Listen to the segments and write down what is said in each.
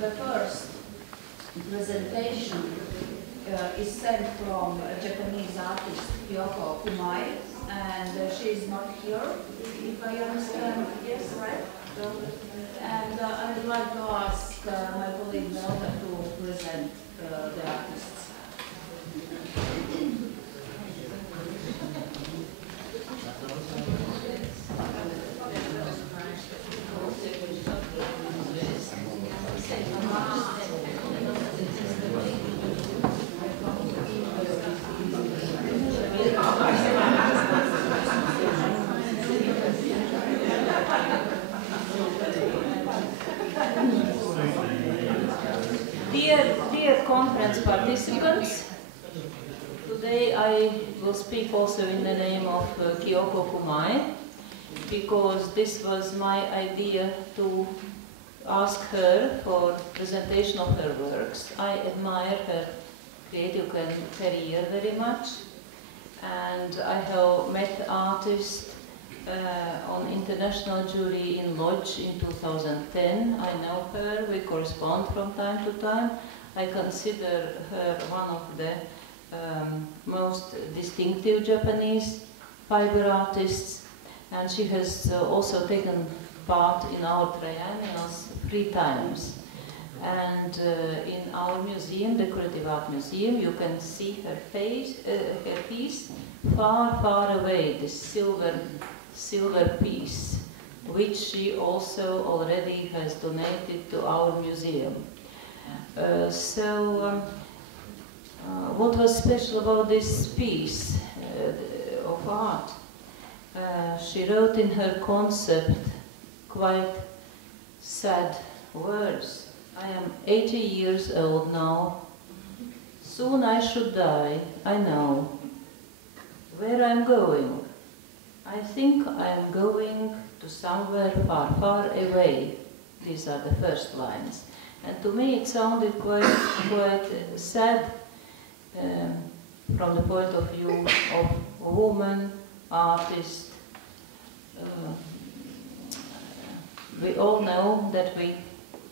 the first presentation is sent from a Japanese artist, QUO VADIS, and she is not here, if I understand. Yes, right? And I would like to ask my colleague Nelda to present the artists. Dear conference participants, today I will speak also in the name of QUO VADIS, because this was my idea to ask her for presentation of her works. I admire her creative career very much, and I have met the artist on international jury in Lodz in 2010. I know her, we correspond from time to time. I consider her one of the most distinctive Japanese fiber artists, and she has also taken part in our triennials 3 times. And in our museum, Decorative Art Museum, you can see her face, her piece far, far away, this silver piece, which she also already has donated to our museum. What was special about this piece of art? She wrote in her concept quite sad words. I am 80 years old now. Soon I should die, I know. Where I'm going? I think I'm going to somewhere far, far away. These are the first lines. And to me it sounded quite sad from the point of view of a woman, artist. We all know that we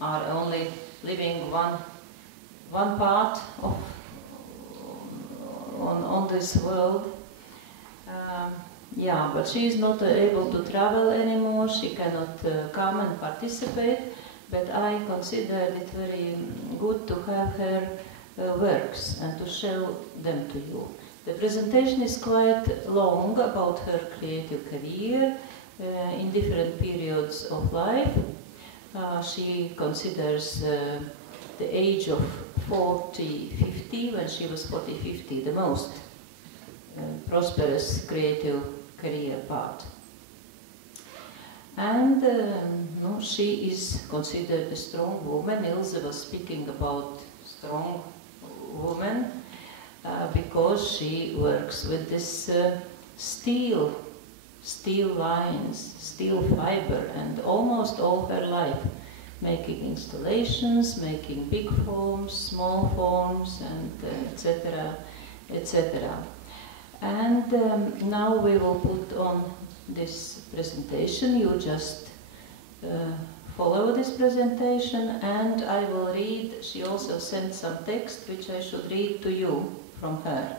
are only living one part of on this world. Yeah, but she is not able to travel anymore. She cannot come and participate. But I consider it very good to have her works and to show them to you. The presentation is quite long about her creative career in different periods of life. She considers the age of 40-50, when she was 40-50, the most prosperous creative career part. And no, she is considered a strong woman. Ilse was speaking about strong woman because she works with this steel lines, steel fiber, and almost all her life making installations, making big forms, small forms, and etc., etc. And now we will put on this presentation. You just follow this presentation, and I will read. She also sent some text which I should read to you from her.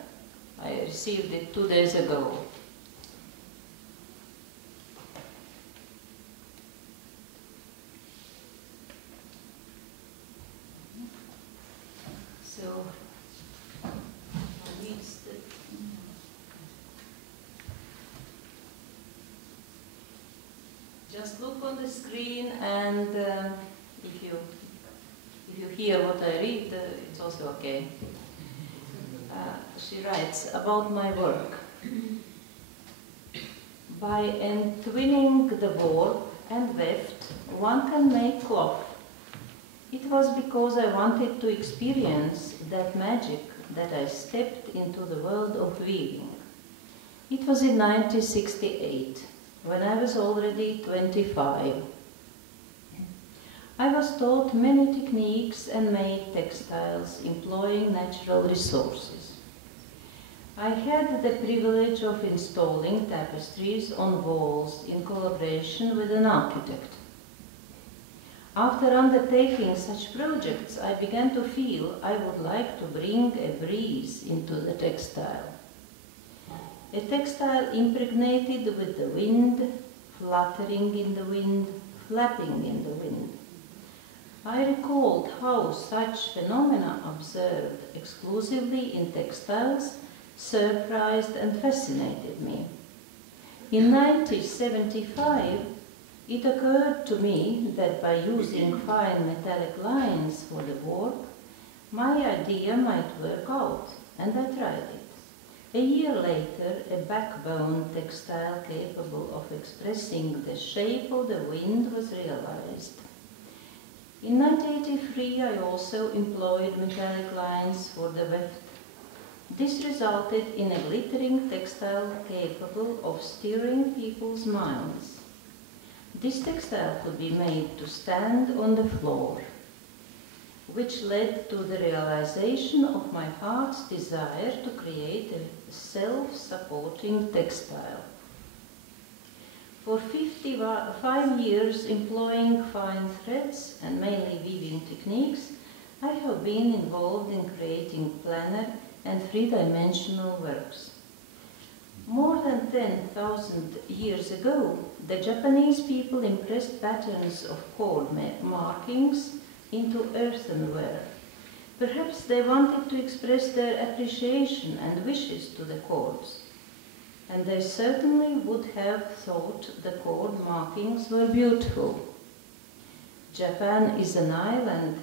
I received it 2 days ago. So just look on the screen, and if you hear what I read, it's also okay. She writes about my work. By entwining the warp and weft, one can make cloth. It was because I wanted to experience that magic that I stepped into the world of weaving. It was in 1968. When I was already 25. I was taught many techniques and made textiles employing natural resources. I had the privilege of installing tapestries on walls in collaboration with an architect. After undertaking such projects, I began to feel I would like to bring a breeze into the textile. A textile impregnated with the wind, fluttering in the wind, flapping in the wind. I recalled how such phenomena observed exclusively in textiles surprised and fascinated me. In 1975, it occurred to me that by using fine metallic lines for the work, my idea might work out, and I tried it. A year later, a backbone textile capable of expressing the shape of the wind was realized. In 1983, I also employed metallic lines for the weft. This resulted in a glittering textile capable of stirring people's minds. This textile could be made to stand on the floor, which led to the realization of my heart's desire to create a self-supporting textile. For 55 years employing fine threads and mainly weaving techniques, I have been involved in creating planar and three-dimensional works. More than 10,000 years ago, the Japanese people impressed patterns of cord markings into earthenware. Perhaps they wanted to express their appreciation and wishes to the cords, and they certainly would have thought the cord markings were beautiful. Japan is an island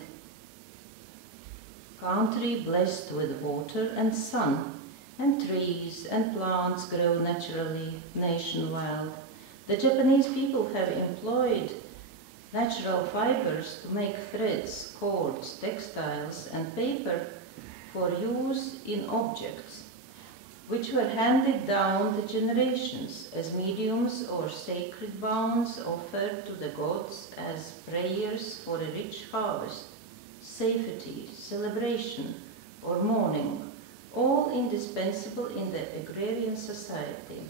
country blessed with water and sun, and trees and plants grow naturally nationwide. The Japanese people have employed natural fibers to make threads, cords, textiles, and paper for use in objects, which were handed down the generations as mediums or sacred bounds offered to the gods as prayers for a rich harvest, safety, celebration, or mourning, all indispensable in the agrarian society.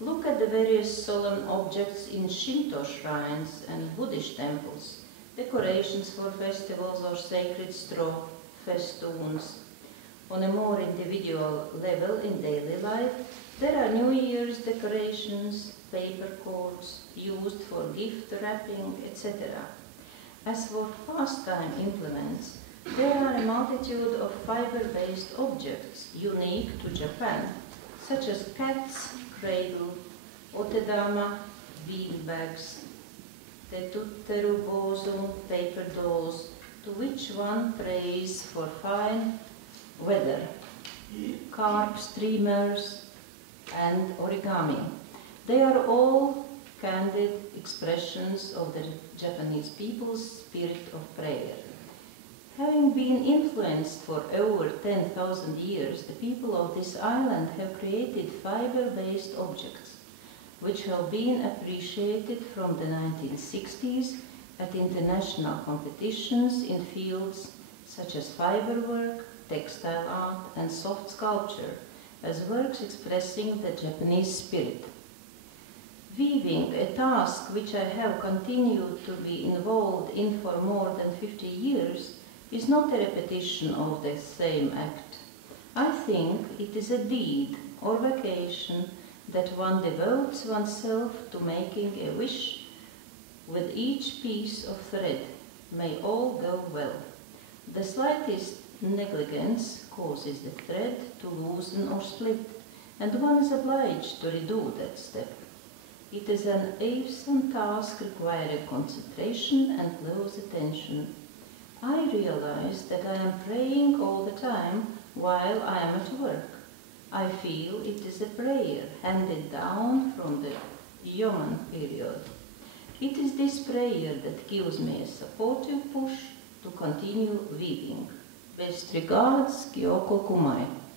Look at the various solemn objects in Shinto shrines and Buddhist temples, decorations for festivals or sacred straw festoons. On a more individual level in daily life, there are New Year's decorations, paper cords used for gift wrapping, etc. As for pastime implements, there are a multitude of fiber-based objects unique to Japan, such as cat's cradle, otedama, bean bags, tetutteru bosum, paper dolls, to which one prays for fine weather, carp streamers, and origami. They are all candid expressions of the Japanese people's spirit of prayer. Having been influenced for over 10,000 years, the people of this island have created fiber-based objects, which have been appreciated from the 1960s at international competitions in fields such as fiber work, textile art, and soft sculpture, as works expressing the Japanese spirit. Weaving, a task which I have continued to be involved in for more than 50 years, is not a repetition of the same act. I think it is a deed or vocation that one devotes oneself to making a wish with each piece of thread. May all go well. The slightest negligence causes the thread to loosen or split, and one is obliged to redo that step. It is an awesome task requiring concentration and close attention. I realize that I am praying all the time while I am at work. I feel it is a prayer handed down from the Yeoman period. It is this prayer that gives me a supportive push to continue weaving. Best regards, QUO VADIS.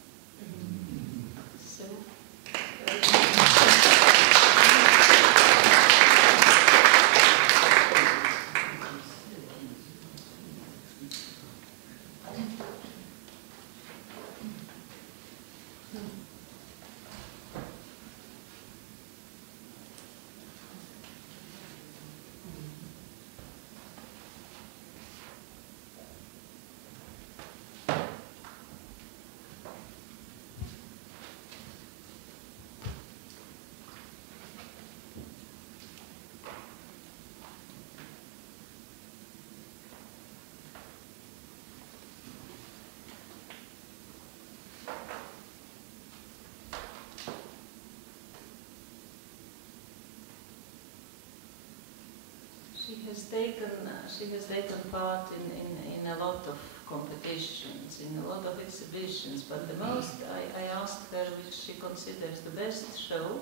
She has taken part in a lot of competitions, in a lot of exhibitions, but the most I asked her which she considers the best show,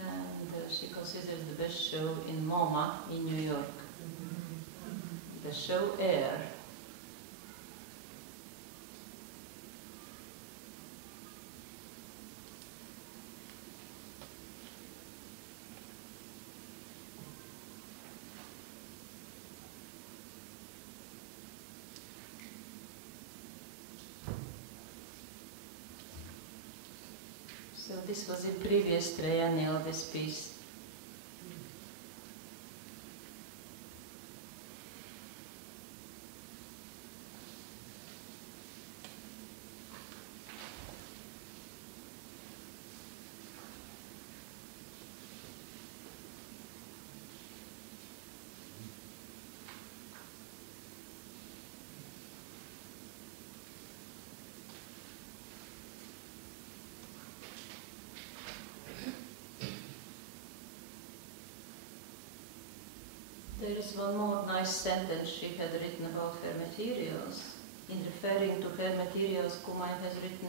and she considers the best show in MoMA in New York. The show Air. So this was in previous Triennial, this piece. There is one more nice sentence she had written about her materials. In referring to her materials, Kumai has written,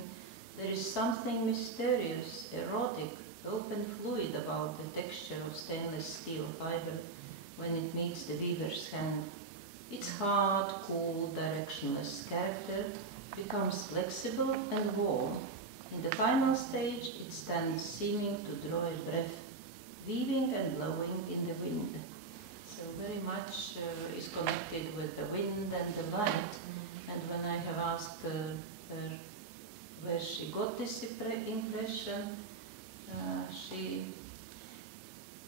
"There is something mysterious, erotic, open fluid about the texture of stainless steel fiber when it meets the weaver's hand. Its hard, cool, directionless character becomes flexible and warm. In the final stage, it stands seeming to draw a breath, weaving and blowing in the wind." So very much is connected with the wind and the light. And when I have asked her where she got this impression,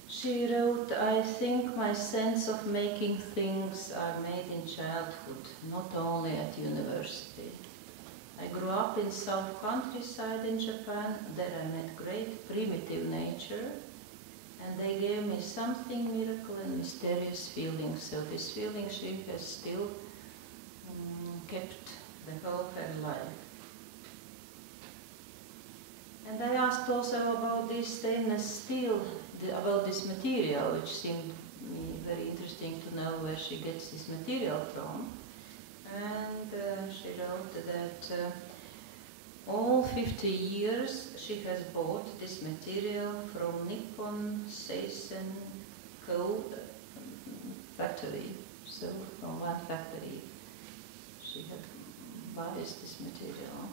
she wrote, "I think my sense of making things are made in childhood, not only at university. I grew up in South countryside in Japan. There I met great primitive nature, and they gave me something miracle and mysterious feeling." So this feeling she has still kept the whole her life. And I asked also about this stainless steel, about this material, which seemed me very interesting to know where she gets this material from. And she wrote that all 50 years she has bought this material from Nippon Seisen Co. factory. So from one factory she had buys this material.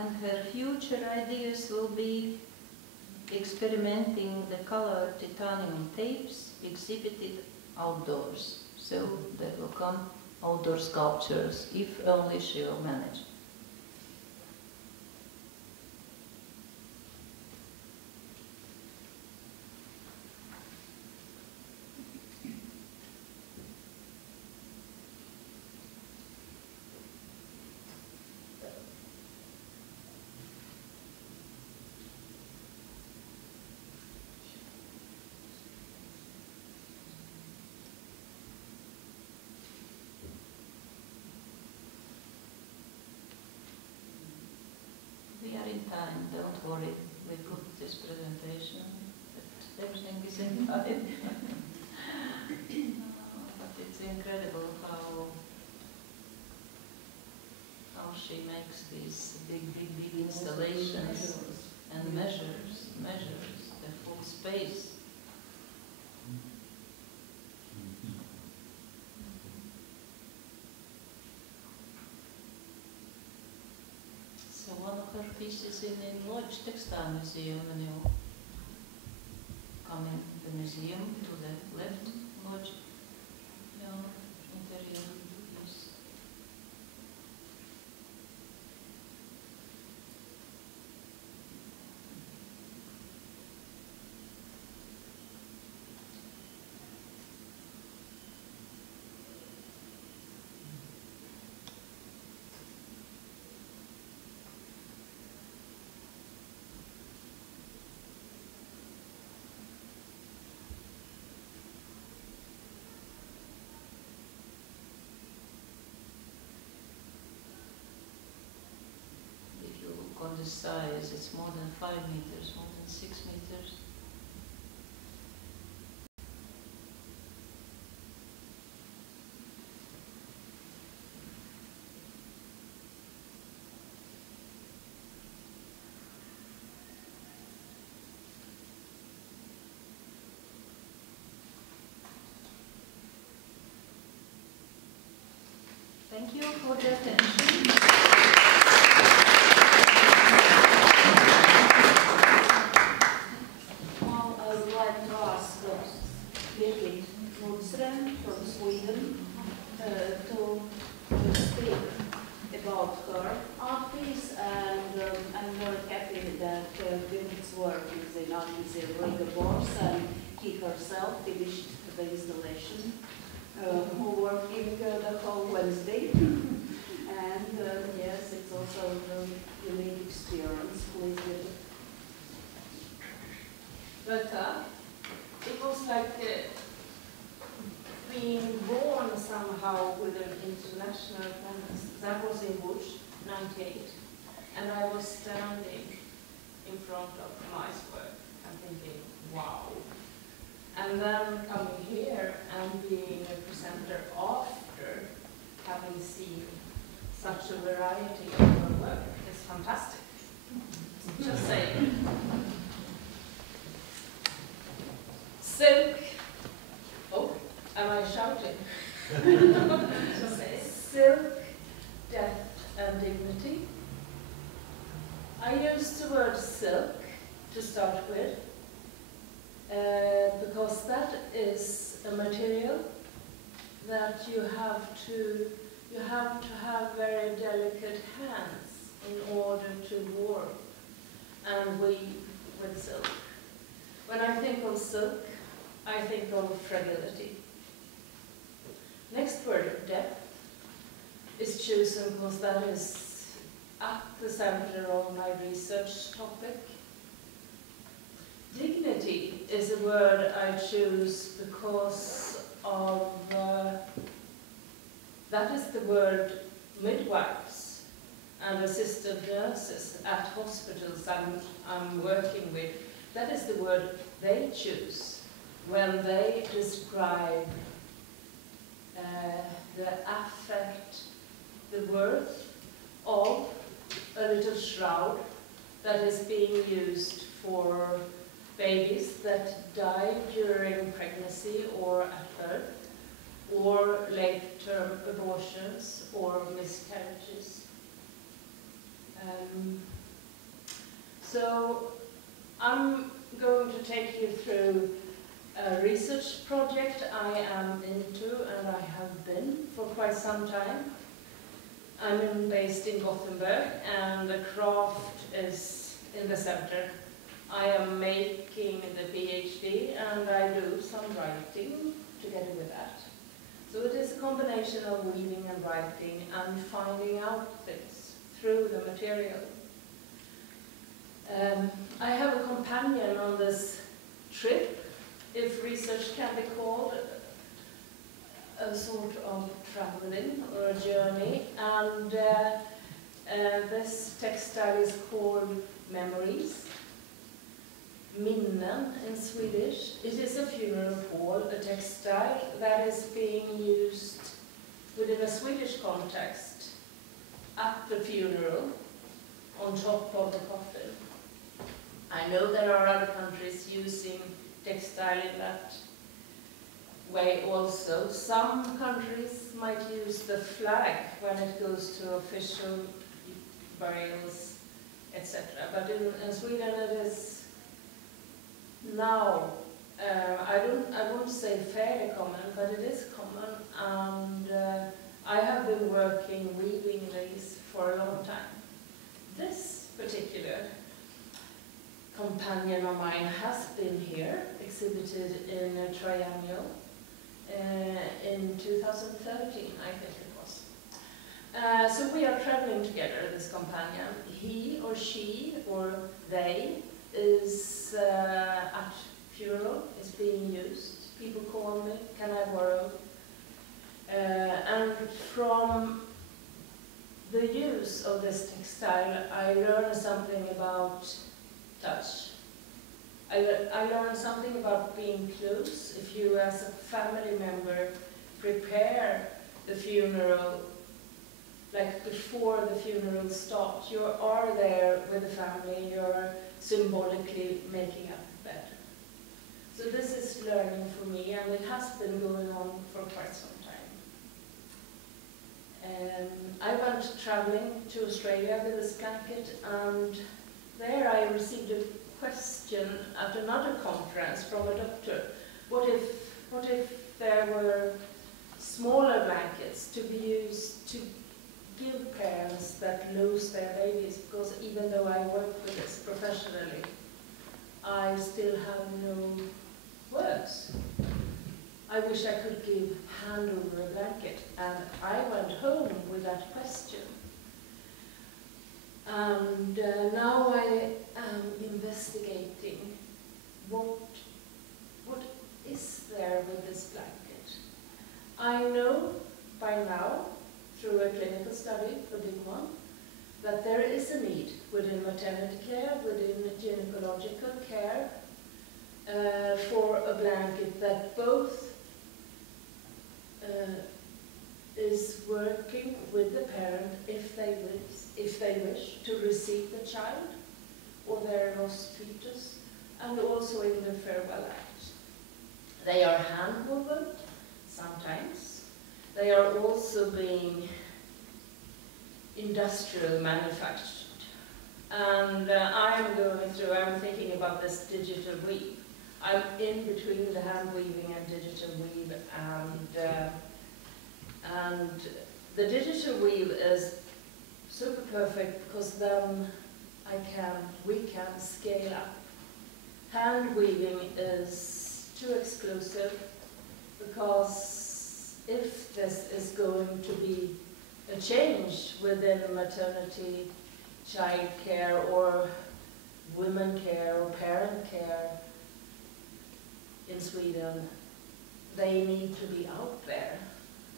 And her future ideas will be experimenting the colored titanium tapes exhibited outdoors. So there will come outdoor sculptures, if only she will manage. We are in time, don't worry. We put this presentation, but everything is in time. But it's incredible how she makes these big installations and measures the full space. So one of her pieces in Lodge Textile Museum, and you come in the museum to the left, Lodge, interior, yes. enormous size. It's more than 5 meters, more than 6 meters. Thank you for the attention. Now I would like to ask Birgit Nordström from Sweden to speak about her art piece, and I'm very happy that Birgit's work is in Art Museum RÍGAS BIRŽA, and he herself finished the installation. Working the whole Wednesday, and yes, it's also a unique experience. Please do. But it was like being born somehow with an international premise. That was in Bush, 98, and I was standing in front of my work and thinking, wow. And then coming here and being a presenter after having seen such a variety of her work is fantastic. Just saying. Silk. Oh, am I shouting? Just say silk, death and dignity. I used the word silk to start with. Because that is a material that you have to have very delicate hands in order to warp and weave with silk. When I think of silk, I think of fragility. Next word, depth, is chosen because that is at the center of my research topic. Dignity is a word I choose because of, that is the word midwives and assistant nurses at hospitals I'm working with. That is the word they choose when they describe the affect, the worth of a little shroud that is being used for babies that die during pregnancy or at birth, or late-term abortions or miscarriages. So I'm going to take you through a research project I am into and I have been for quite some time. I'm based in Gothenburg and the craft is in the center. I am making the PhD and I do some writing together with that. So it is a combination of weaving and writing and finding out things through the material. I have a companion on this trip, if research can be called a sort of traveling or a journey, and this textile is called Memories. Minnen in Swedish. It is a funeral hall, a textile that is being used within a Swedish context at the funeral on top of the coffin. I know there are other countries using textile in that way also. Some countries might use the flag when it goes to official burials, etc. But in Sweden it is now, I won't say fairly common, but it is common, and I have been working weaving these for a long time. This particular companion of mine has been here, exhibited in a Triennial in 2013, I think it was. So we are traveling together, this companion. He or she or they is at funeral, is being used. People call me, can I borrow? And from the use of this textile, I learned something about touch. I learned something about being close. If you as a family member prepare the funeral, like before the funeral starts, you are there with the family, you're symbolically making up the bed. So this is learning for me, and it has been going on for quite some time. I went traveling to Australia with this blanket, and there I received a question at another conference from a doctor. What if there were smaller blankets to be used to give parents that lose their babies? Because even though I work with this professionally, I still have no words. I wish I could give hand over a blanket, and I went home with that question. And now I am investigating what is there with this blanket. I know by now, through a clinical study, a big one, that there is a need within maternity care, within gynecological care, for a blanket that both is working with the parent if they wish to receive the child or their lost fetus, and also in the farewell act. They are hand-woven sometimes. They are also being industrial manufactured. And I'm thinking about this digital weave. I'm in between the hand weaving and digital weave, and the digital weave is super perfect because then we can scale up. Hand weaving is too exclusive, because if this is going to be a change within maternity, child care, or women care, or parent care in Sweden, they need to be out there.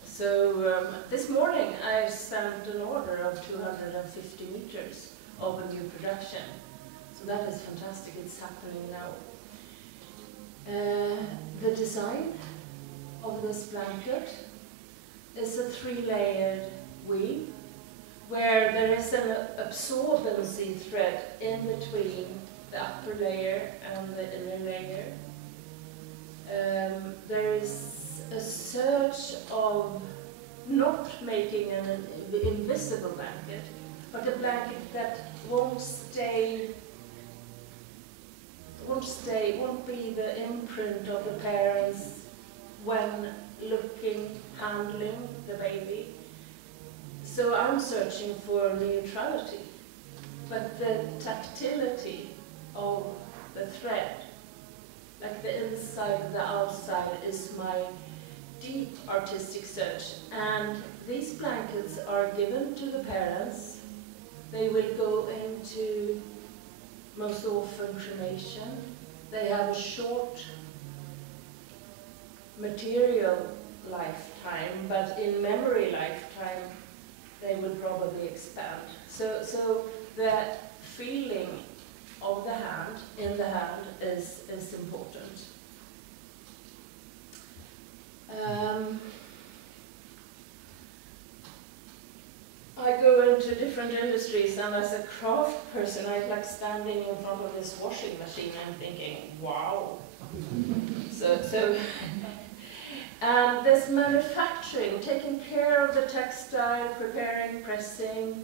So this morning I sent an order of 250 meters of a new production. So that is fantastic, it's happening now. The design of this blanket is a 3-layered weave, where there is an absorbency thread in between the upper layer and the inner layer. There is a search of not making an invisible blanket, but a blanket that won't be the imprint of the parents when handling the baby. So I'm searching for neutrality, but the tactility of the thread, like the inside and the outside, is my deep artistic search. And these blankets are given to the parents. They will go into, most often, cremation. They have a short material lifetime, but in memory lifetime, they will probably expand. So that feeling of the hand, in the hand, is important. I go into different industries, and as a craft person, I like standing in front of this washing machine and thinking, wow. And this manufacturing, taking care of the textile, preparing, pressing,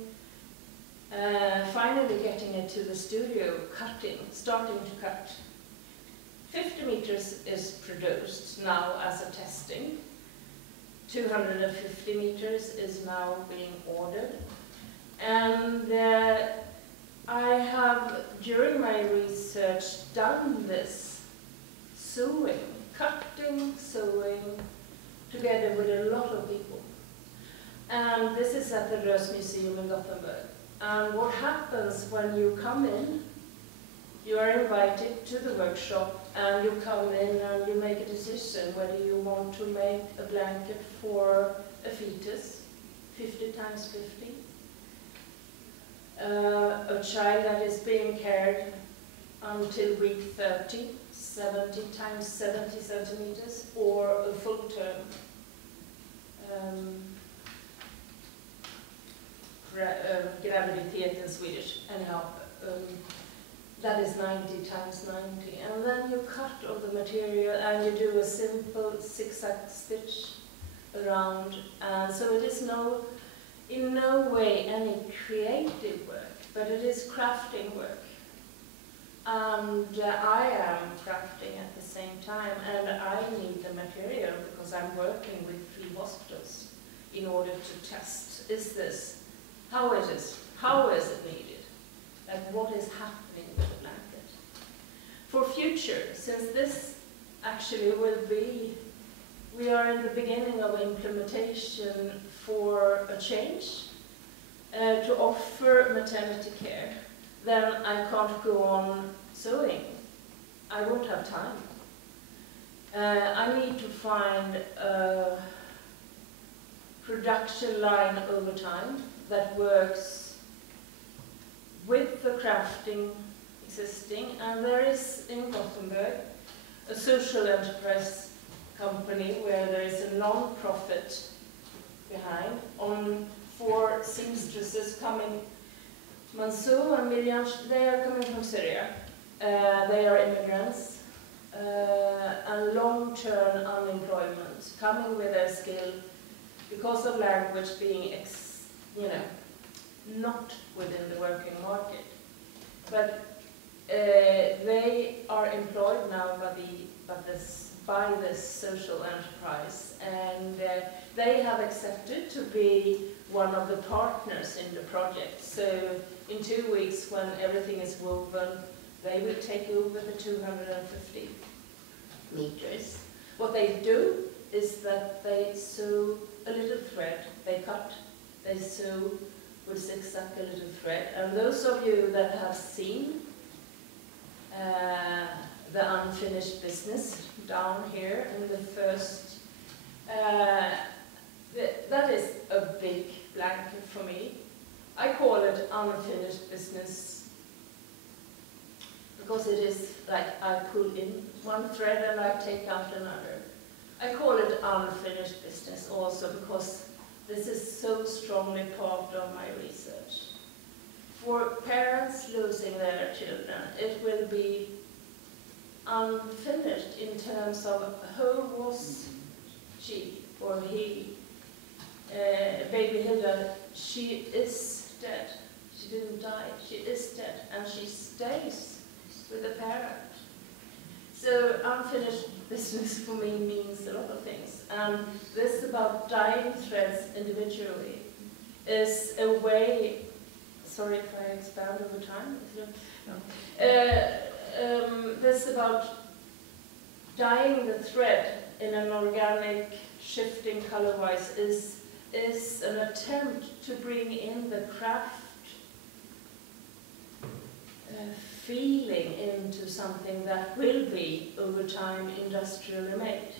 finally getting it to the studio, cutting, starting to cut. 50 meters is produced now as a testing. 250 meters is now being ordered. And I have, during my research, done this sewing, cutting, sewing, together with a lot of people. And this is at the RÍGAS Museum in Gothenburg. And what happens when you come in, you are invited to the workshop, and you come in and you make a decision whether you want to make a blanket for a fetus, 50 times 50, a child that is being cared until week 30, 70 times 70 centimeters, or a full term. Graviditet in Swedish, anyhow, that is 90 times 90. And then you cut all the material and you do a simple zigzag stitch around. And so it is in no way any creative work, but it is crafting work. And I am crafting at the same time, and I need the material because I'm working with 3 hospitals in order to test, how is it needed? Like, what is happening with the blanket? For future, since this actually will be, we are in the beginning of implementation for a change to offer maternity care, then I can't go on sewing. I won't have time. I need to find a production line over time that works with the crafting existing, and there is in Gothenburg a social enterprise company where there is a non-profit behind for seamstresses coming. Mansour and Miriam, they are coming from Syria. They are immigrants and long-term unemployment, coming with their skill because of language being, not within the working market. But they are employed now by this social enterprise, and they have accepted to be one of the partners in the project. So in 2 weeks, when everything is woven, they will take over the 250 meters. What they do is that they sew a little thread, they cut, they sew with zigzag a little thread. And those of you that have seen the unfinished business down here in the first, that is a big blanket for me. I call it unfinished business because it is like I pull in one thread and I take out another. I call it unfinished business also because this is so strongly part of my research. For parents losing their children, it will be unfinished in terms of who was she or he. Baby Hilda, she is dead. She didn't die, she is dead, and she stays with the parent. So unfinished business for me means a lot of things. And this about dyeing threads individually is a way, sorry if I expand over time. No. This about dyeing the thread in an organic, shifting color-wise is an attempt to bring in the craft feeling into something that will be, over time, industrially made.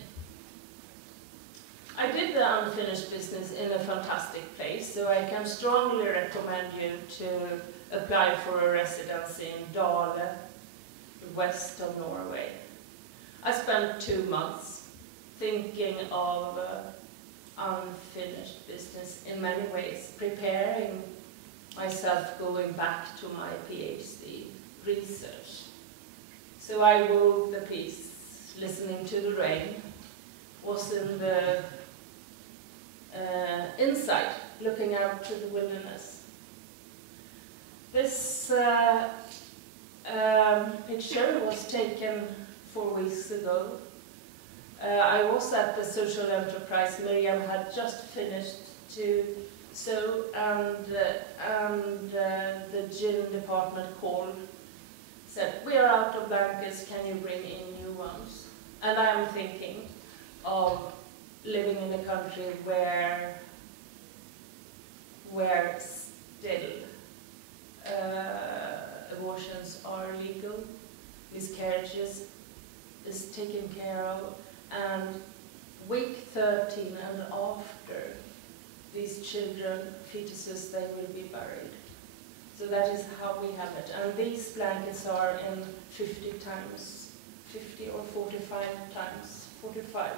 I did the unfinished business in a fantastic place, so I can strongly recommend you to apply for a residency in DAʻA, west of Norway. I spent 2 months thinking of unfinished business in many ways, preparing myself going back to my PhD research. So I wove the piece, listening to the rain, was in the inside, looking out to the wilderness. This picture was taken 4 weeks ago. I was at the social enterprise. Miriam had just finished to sew, and the gin department called, said, "We are out of blankets, can you bring in new ones?" And I am thinking of living in a country where still abortions are legal, miscarriages is taken care of, and week 13 and after, these children, fetuses, they will be buried. So that is how we have it. And these blankets are in 50 or 45 times 45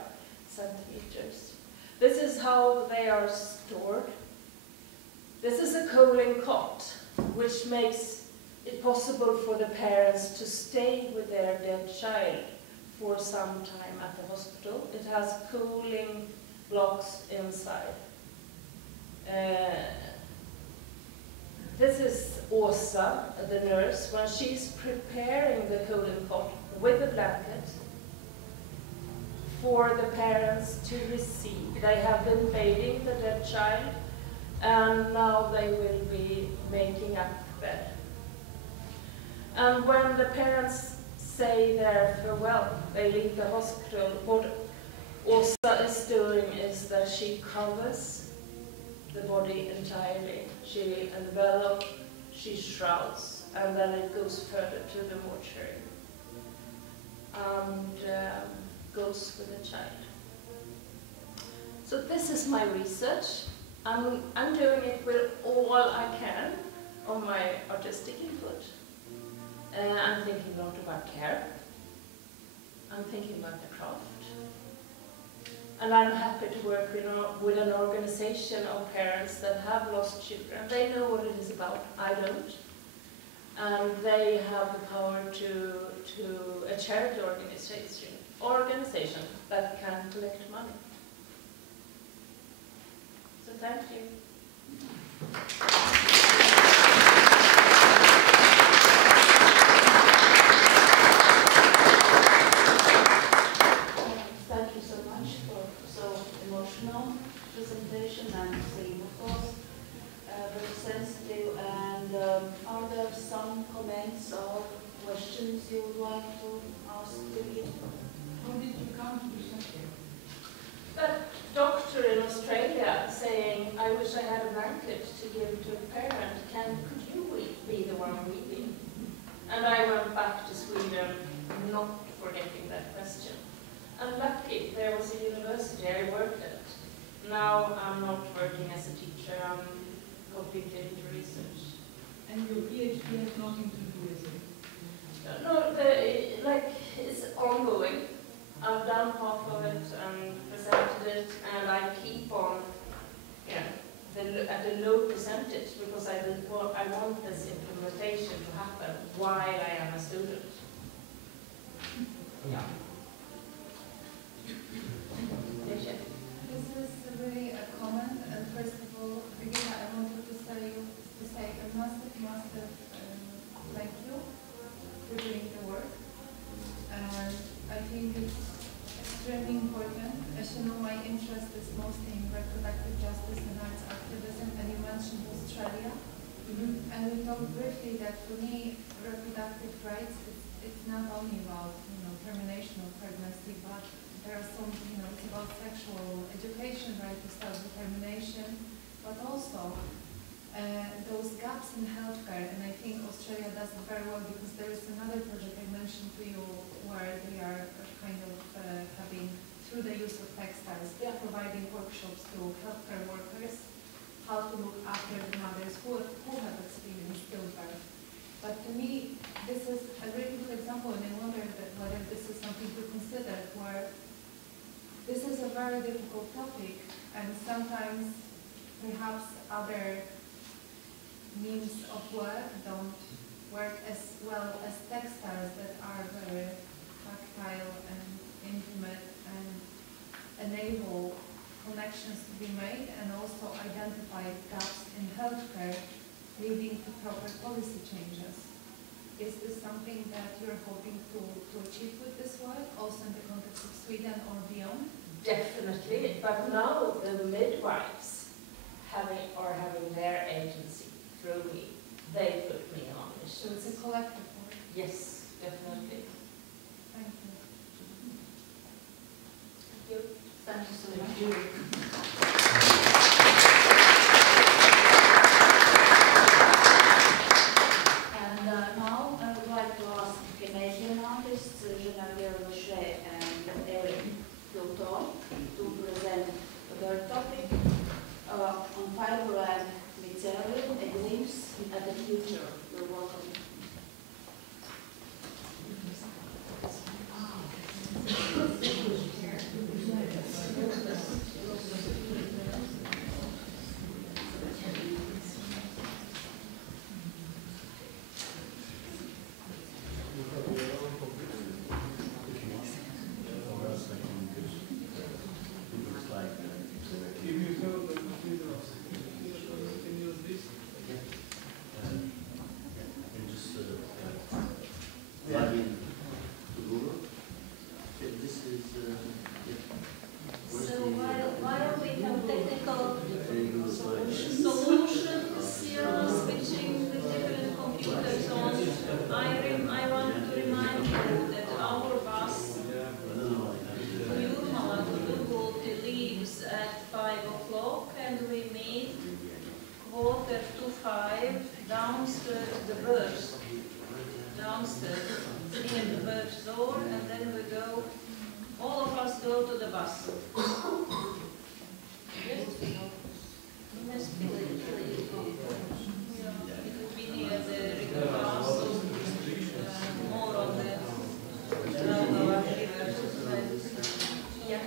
centimeters. This is how they are stored. This is a cooling cot, which makes it possible for the parents to stay with their dead child for some time at the hospital. It has cooling blocks inside. This is Åsa, the nurse, when she's preparing the cooling cot with the blanket for the parents to receive. They have been bathing the dead child, and now they will be making up the bed. And when the parents say their farewell, they leave the hospital, what Åsa is doing is that she covers the body entirely. She envelops, she shrouds, and then it goes further to the mortuary and goes with the child. So this is my research. I'm doing it with all I can of my artistic input. I'm thinking a lot about care. I'm thinking about the craft. And I'm happy to work with an organization of parents that have lost children. They know what it is about, I don't. And they have the power to a charity organization that can collect money. So thank you. Thank you so much for so emotional presentation and saying, of course, very sensitive. And are there some comments or questions you would like to ask to me? How did you come to do something? That doctor in Australia saying, I wish I had a blanket to give to a parent. Could you be the one weaving? And I went back to Sweden, not forgetting that question. And lucky, there was a university I worked at. Now I'm not working as a teacher, I'm completely into research. And your PhD has nothing to do with it? No, it's ongoing. I've done half of it and presented it, and I keep on at a low percentage because I want this implementation to happen while I am a student. Yeah. This is really a comment, and first of all, Regina, I wanted to say a massive thank you for doing the work. And I think it's extremely important. As you know, my interest is mostly in reproductive justice and arts activism, and you mentioned Australia. And we talked briefly that for me, reproductive rights, it's not only about termination of pregnancy, but there are some, it's about sexual education, right, to self-determination, but also those gaps in healthcare. And I think Australia does it very well because there is another project I mentioned to you where they are kind of having, through the use of textiles, they are providing workshops to healthcare workers how to look after the mothers who have experienced stillbirth. But to me, this is a really good example, and I wonder whether this is something to consider, where this is a very difficult topic, and sometimes perhaps other means of work don't work as well as textiles that are very tactile and intimate and enable connections to be made and also identify gaps in healthcare leading to proper policy changes. Is this something that you're hoping to achieve with this work, also in the context of Sweden or beyond? Definitely, but now the midwives are having their agency through me. They put me on missions. So it's a collective work? Yes, definitely. Thank you. Thank you. Thank you so much. And now I would like to ask Canadian artists Vita Birzaka and Eric to present their topic on Fibre and Mycelium, a glimpse at the future. kas. Yes? It would be near the river castle, more on the river. Yeah.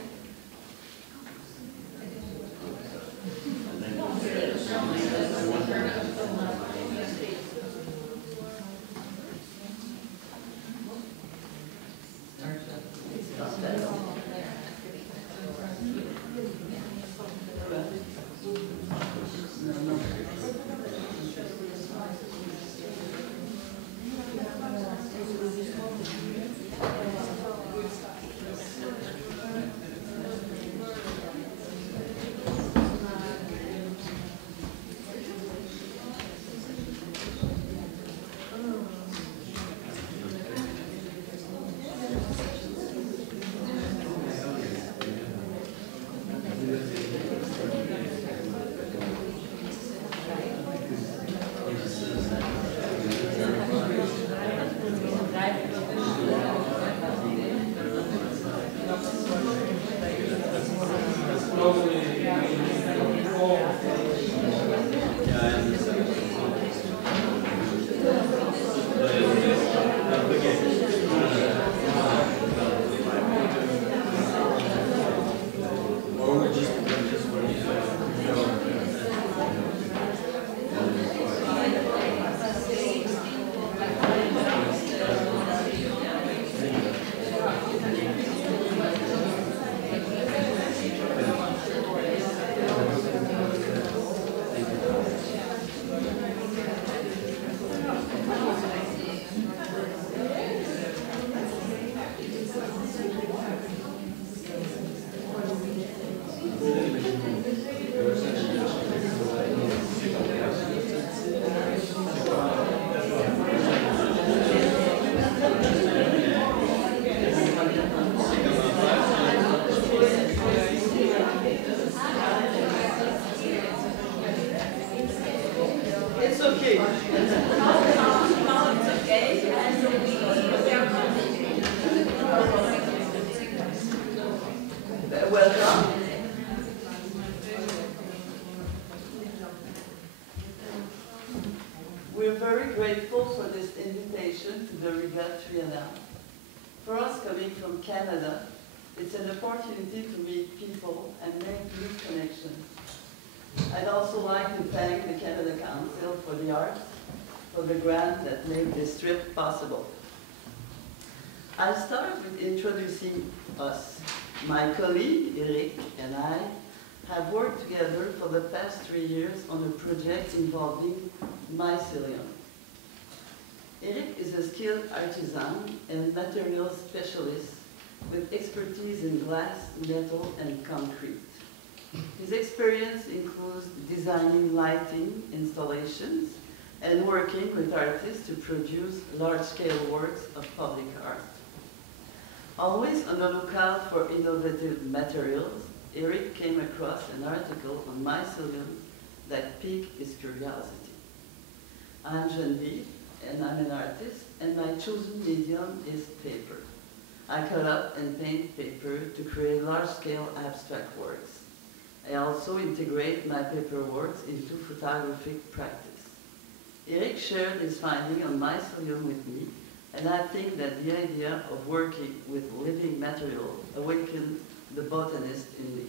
Welcome. We're very grateful for this invitation to the RÍGAS Triennial. For us coming from Canada, it's an opportunity to meet people and make new connections. I'd also like to thank the Canada Council for the Arts for the grant that made this trip possible. I'll start with introducing us. My colleague, Eric, and I have worked together for the past 3 years on a project involving mycelium. Eric is a skilled artisan and materials specialist with expertise in glass, metal, and concrete. His experience includes designing lighting installations and working with artists to produce large-scale works of public art. Always on the lookout for innovative materials, Eric came across an article on mycelium that piqued his curiosity. I'm Genevieve, and I'm an artist, and my chosen medium is paper. I cut up and paint paper to create large-scale abstract works. I also integrate my paper works into photographic practice. Eric shared his finding on mycelium with me, and I think that the idea of working with living material awakened the botanist in me.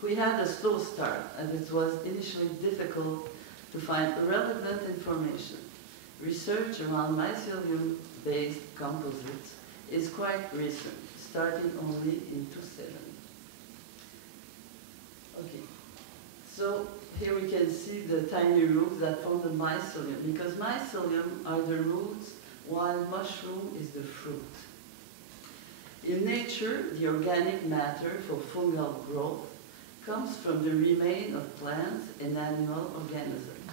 We had a slow start, as it was initially difficult to find relevant information. Research around mycelium-based composites is quite recent, starting only in 2007. Okay, so here we can see the tiny roots that form the mycelium, because mycelium are the roots while mushroom is the fruit. In nature, the organic matter for fungal growth comes from the remains of plants and animal organisms.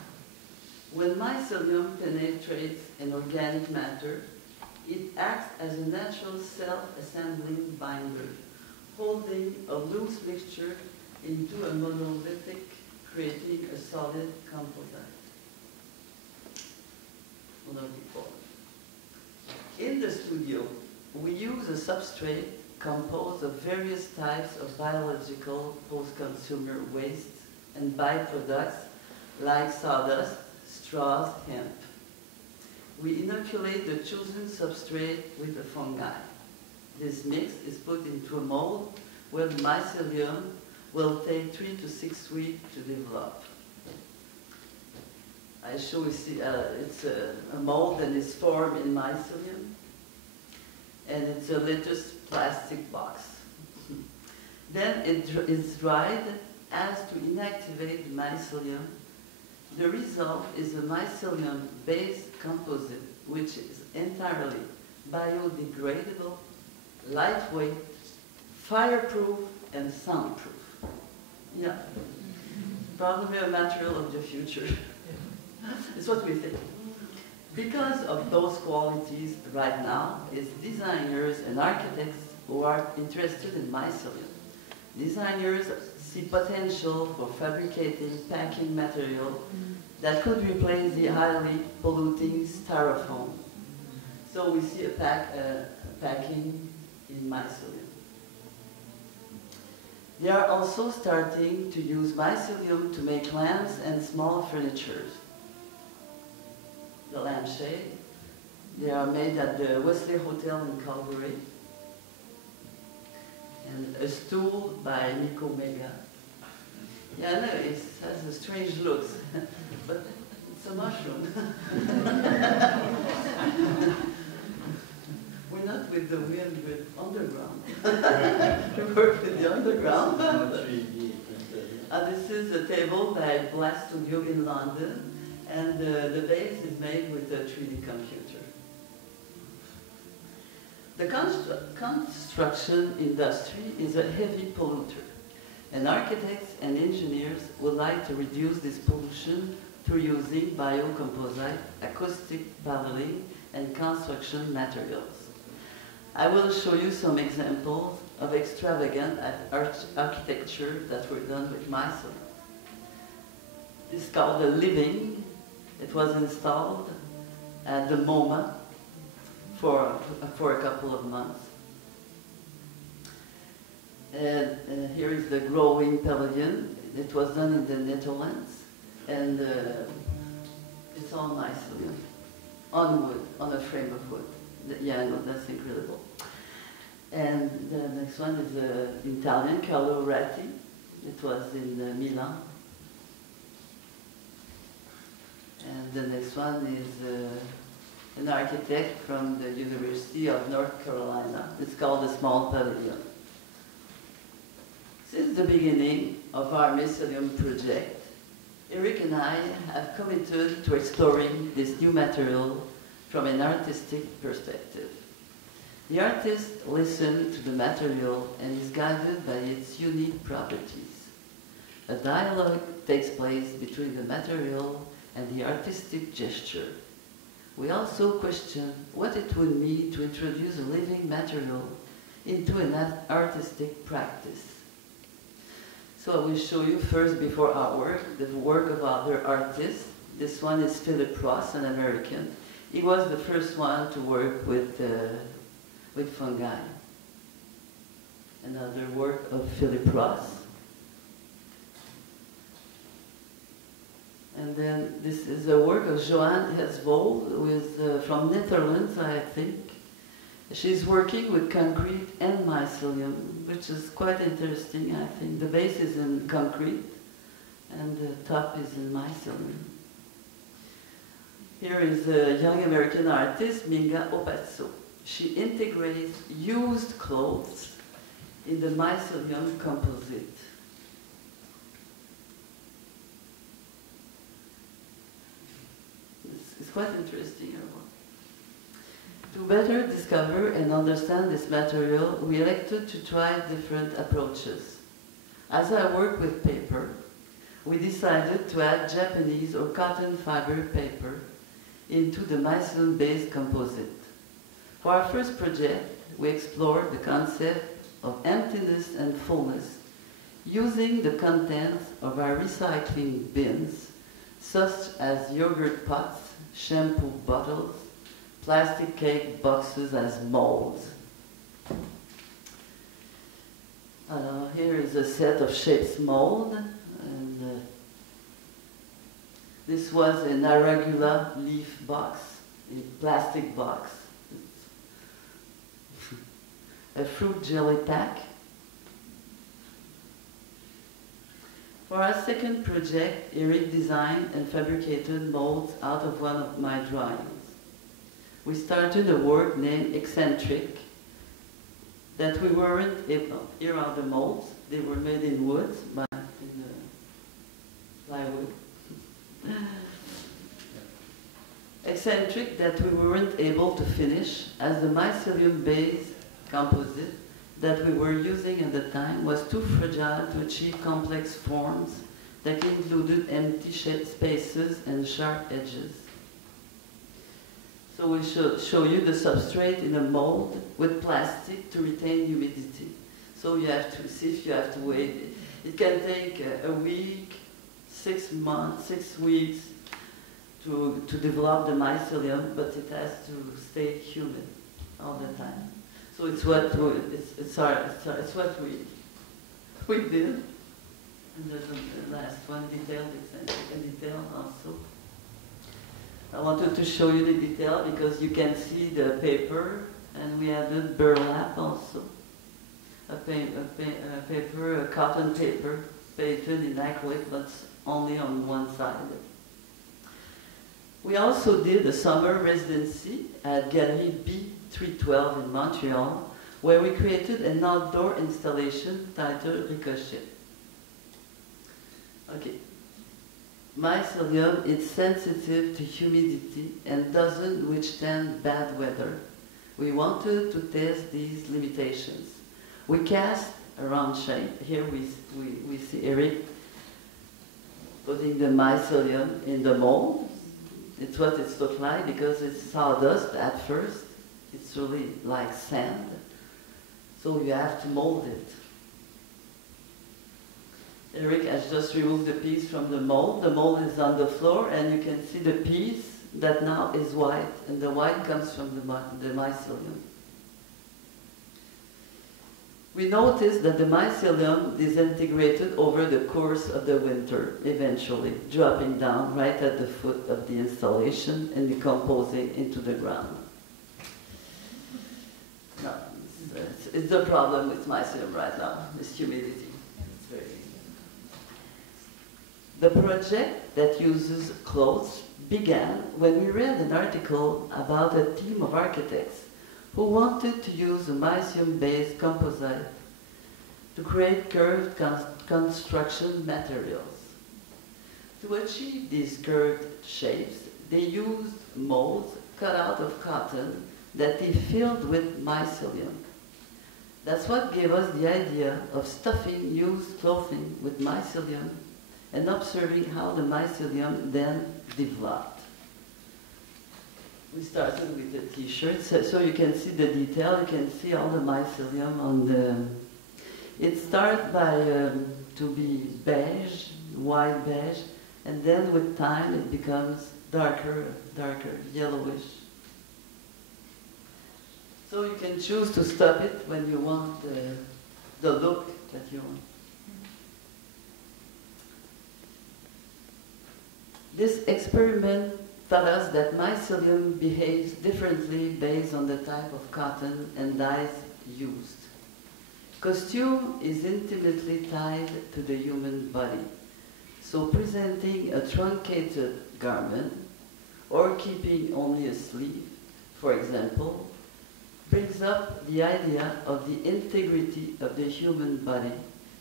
When mycelium penetrates an organic matter, it acts as a natural self-assembling binder, holding a loose mixture into a monolithic, creating a solid composite. In the studio, we use a substrate composed of various types of biological post-consumer waste and byproducts like sawdust, straws, hemp. We inoculate the chosen substrate with the fungi. This mix is put into a mold where the mycelium will take 3 to 6 weeks to develop. I show you, see, it's a mold that is formed in mycelium, and it's a lettuce plastic box. Then it is dried as to inactivate the mycelium. The result is a mycelium-based composite, which is entirely biodegradable, lightweight, fireproof, and soundproof. Yeah, probably a material of the future. It's what we think. Because of those qualities right now, it's designers and architects who are interested in mycelium. Designers see potential for fabricating packing material that could replace the highly polluting styrofoam. So we see a packing in mycelium. They are also starting to use mycelium to make lamps and small furniture. The lampshade, they are made at the Wesley Hotel in Calgary. And a stool by Nico Mega. Yeah, no, it has a strange look, but it's a mushroom. We're not with the wind, with underground. We work with the underground. This is a table by Blast Studio in London, and the base is made with a 3D computer. The construction industry is a heavy polluter, and architects and engineers would like to reduce this pollution through using biocomposite, acoustic paneling, and construction materials. I will show you some examples of extravagant architecture that were done with mycelium. This is called a living. It was installed at the MoMA for a couple of months. And here is the growing pavilion. It was done in the Netherlands, and it's all mycelium, on wood, on a frame of wood. Yeah, no, that's incredible. And the next one is Italian, Carlo Ratti. It was in Milan. And the next one is an architect from the University of North Carolina. It's called the Small Pavilion. Since the beginning of our mycelium project, Eric and I have committed to exploring this new material from an artistic perspective. The artist listens to the material and is guided by its unique properties. A dialogue takes place between the material and the artistic gesture. We also question what it would mean to introduce a living material into an artistic practice. So I will show you first, before our work, the work of other artists. This one is Philip Ross, an American. He was the first one to work with fungi. Another work of Philip Ross. And then this is a work of Joanne Hesvold, who is from Netherlands, I think. She's working with concrete and mycelium, which is quite interesting, I think. The base is in concrete, and the top is in mycelium. Here is a young American artist, Minga Opazzo. She integrates used clothes in the mycelium composite. It's quite interesting. To better discover and understand this material, we elected to try different approaches. As I work with paper, we decided to add Japanese or cotton fiber paper into the mycelium-based composite. For our first project, we explored the concept of emptiness and fullness using the contents of our recycling bins, such as yogurt pots, shampoo bottles, plastic cake boxes as molds. is a set of shapes mold, and this was an irregular leaf box, a plastic box, a fruit jelly pack. For our second project, Eric designed and fabricated molds out of one of my drawings. We started a work named Eccentric, that we weren't able. Here are the molds. They were made in wood, in plywood. Eccentric, that we weren't able to finish, as the mycelium-based composite that we were using at the time was too fragile to achieve complex forms that included empty spaces and sharp edges. So we show you the substrate in a mold with plastic to retain humidity. So you have to see if you have to wait. It can take a week, 6 months, 6 weeks to develop the mycelium, but it has to stay humid all the time. So it's what we did. And there's the last one, detailed, eccentric detail also. I wanted to show you the detail because you can see the paper, and we added burlap also. A cotton paper, painted in acrylic, but only on one side. We also did a summer residency at Galerie B312 in Montreal, where we created an outdoor installation titled Ricochet. Okay. Mycelium is sensitive to humidity and doesn't withstand bad weather. We wanted to test these limitations. We cast a round shape. Here we see Eric putting the mycelium in the mold. It's what it looks like because it's sawdust at first. It's really like sand. So you have to mold it. Eric has just removed the piece from the mold. The mold is on the floor, and you can see the piece that now is white, and the white comes from the mycelium. We noticed that the mycelium disintegrated over the course of the winter, eventually dropping down right at the foot of the installation and decomposing into the ground. No, it's the problem with mycelium right now, is humidity. It's very The project that uses clothes began when we read an article about a team of architects who wanted to use a mycelium-based composite to create curved construction materials. To achieve these curved shapes, they used molds cut out of cotton that they filled with mycelium. That's what gave us the idea of stuffing used clothing with mycelium and observing how the mycelium then developed. We started with the t-shirt, so you can see the detail, you can see all the mycelium on the... It starts to be beige, white beige, and then with time it becomes darker, yellowish. So you can choose to stop it when you want the look that you want. This experiment taught us that mycelium behaves differently based on the type of cotton and dyes used. Costume is intimately tied to the human body, so presenting a truncated garment or keeping only a sleeve, for example, brings up the idea of the integrity of the human body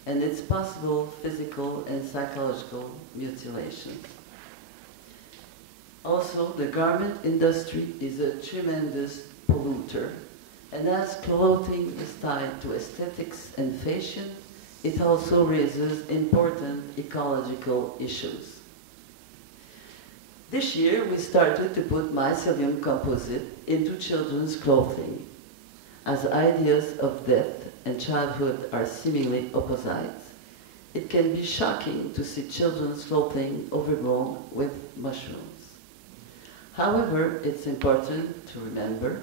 and its possible physical and psychological mutilations. Also, the garment industry is a tremendous polluter, and as clothing is tied to aesthetics and fashion, it also raises important ecological issues. This year, we started to put mycelium composite into children's clothing, as ideas of death and childhood are seemingly opposites. It can be shocking to see children's clothing overgrown with mushrooms. However, it's important to remember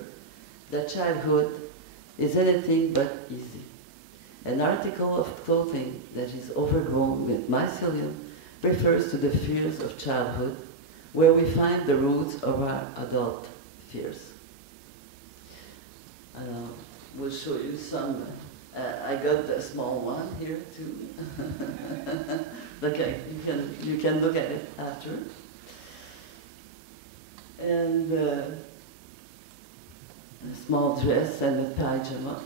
that childhood is anything but easy. An article of clothing that is overgrown with mycelium refers to the fears of childhood, where we find the roots of our adult fears. We'll show you some. I got the small one here too. Okay, you can look at it after. And a small dress and a pajama.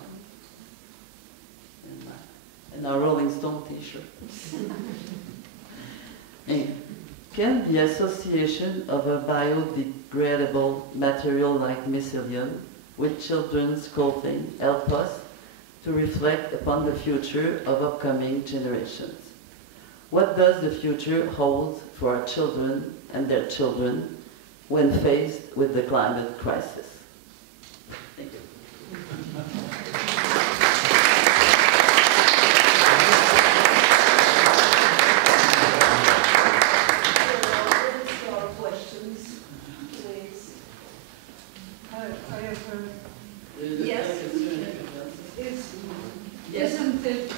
And a Rolling Stone t-shirt. Can the association of a biodegradable material like mycelium with children's clothing help us to reflect upon the future of upcoming generations? What does the future hold for our children and their children when faced with the climate crisis? Thank you. Isn't it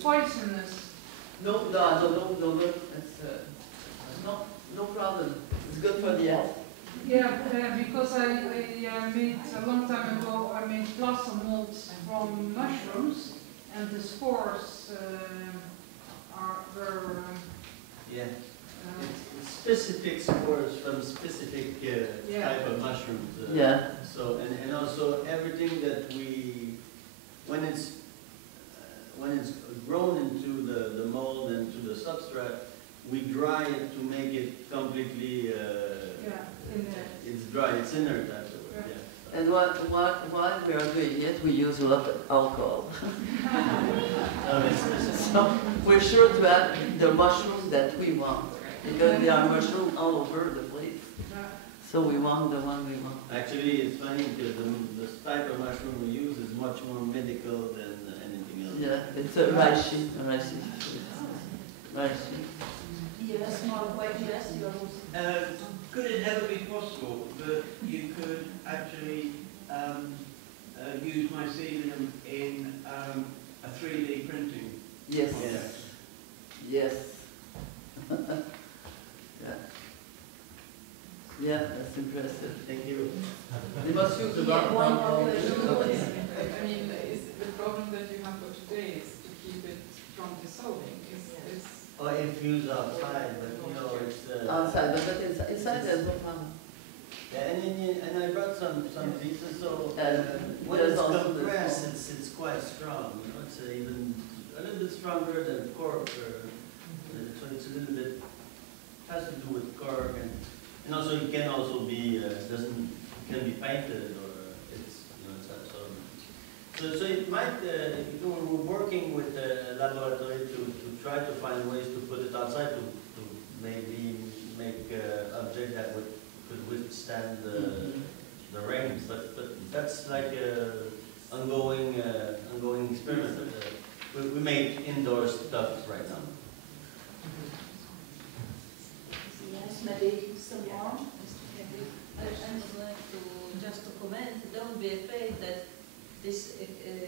poisonous? No. It's no problem. It's good for the health. Yeah, because I made a long time ago. I made plaster molds from mushrooms, and the spores were. Specific spores from specific type of mushrooms. So and also everything that we, when it's grown into the mold and to the substrate, we dry it to make it completely. It's dry. It's inert afterwards. Yeah. And while we are doing it, we use a lot of alcohol. So we're sure to have the mushroom that we want, because there are mushrooms all over the place. So we want the one we want. Actually, it's funny because the type of mushroom we use is much more medical than anything else. Yeah, it's a reishi. A small question. Could it ever be possible that you could actually use mycelium in a 3D printing? Yes. Yes. Yeah, that's impressive. Thank you. They must use the Yeah, one more question. I mean, the problem that you have for today is to keep it from dissolving. Oh, infused outside, but you know it's outside, but inside there's no problem. Yeah, and I brought some pieces. So when there's it's also compressed, it's quite strong. You know, it's even a little bit stronger than cork. So it's a little bit has to do with cork, and also it can also be can be painted, or it's it's that sort of. So it might we're working with the laboratory to try to find ways to put it outside to maybe make an object that could withstand the rains, but that's like an ongoing experiment. We make indoor stuff right now. Yes, maybe some more. I would like to comment. Don't be afraid that this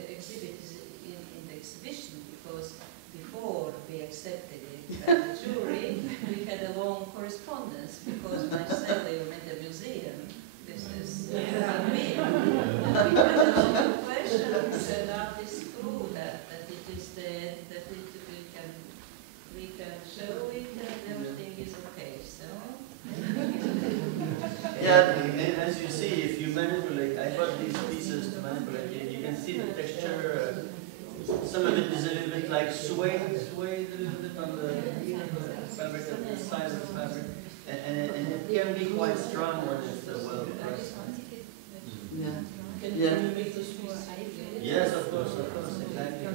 exhibit is in the exhibition, because before we accepted it by the jury, we had a long correspondence, because micēliju at the museum, this is me. And we had a lot of questions, and now it's true that it is there, that we can show it, and everything is okay. So. Yeah, and as you see, if you manipulate, I brought these pieces to manipulate. You can see the texture. Some of it is a little bit like suede a little bit on the fabric, on the side of the fabric, and it can be quite strong when it's well pressed. Yes, of course, exactly.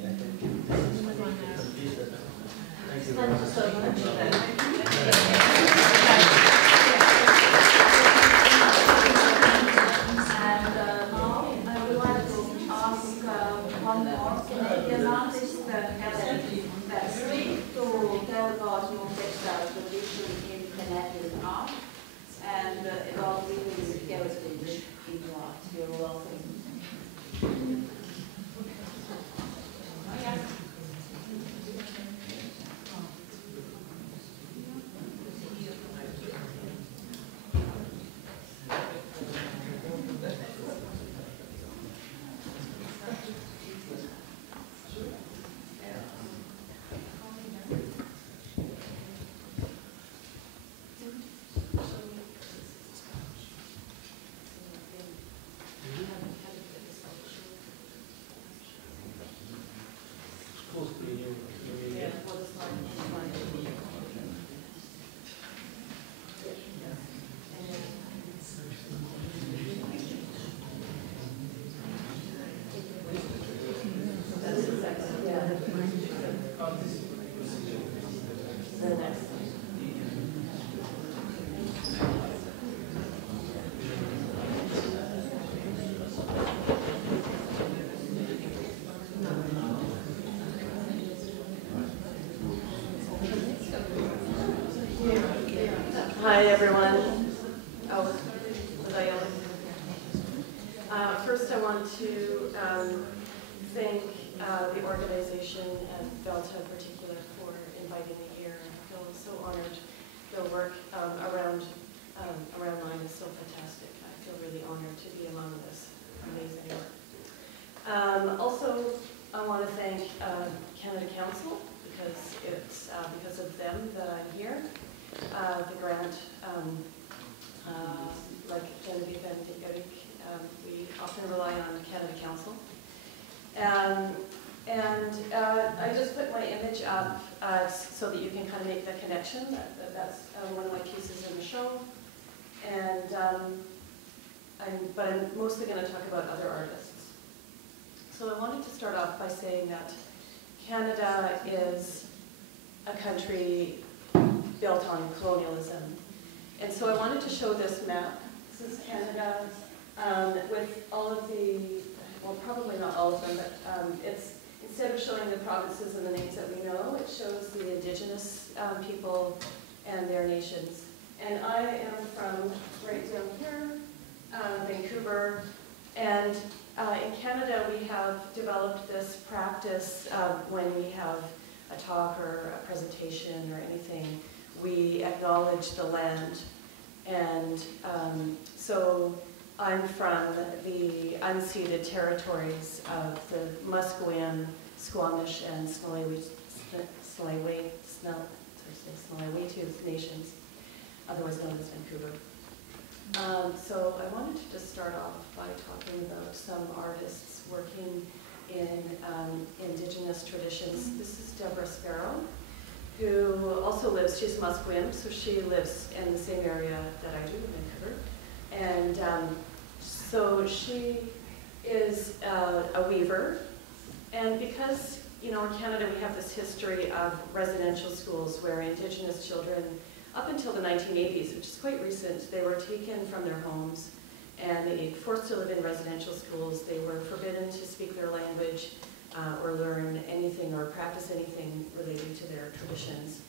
Yeah, thank you. Thank you very much. So much. The next. Hi everyone. Oh, was I yelling? First I want to thank the organization and DAʻTA in particular for inviting me here. I feel so honored. The work around mine is so fantastic. I feel really honored to be among this amazing work. Also, I want to thank Canada Council because it's because of them that I'm here. The grant, like Genevieve and Eric, we often rely on Canada Council. I just put my image up so that you can kind of make the connection. That's one of my pieces in the show. But I'm mostly going to talk about other artists. So I wanted to start off by saying that Canada is a country built on colonialism. And so I wanted to show this map. This is Canada with all of the, well, probably not all of them, but it's, instead of showing the provinces and the names that we know, it shows the Indigenous people and their nations. And I am from right down here, Vancouver, and in Canada we have developed this practice when we have a talk or a presentation or anything, we acknowledge the land. And so I'm from the unceded territories of the Musqueam, Squamish, and Tsleil-Waututh nations, otherwise known as Vancouver. So I wanted to just start off by talking about some artists working in Indigenous traditions. This is Deborah Sparrow, who also lives, she's Musqueam, so she lives in the same area that I do in Vancouver. And so she is a weaver. And because, you know, in Canada we have this history of residential schools where Indigenous children, up until the 1980s, which is quite recent, they were taken from their homes and they were forced to live in residential schools. They were forbidden to speak their language or learn anything or practice anything relating to their traditions.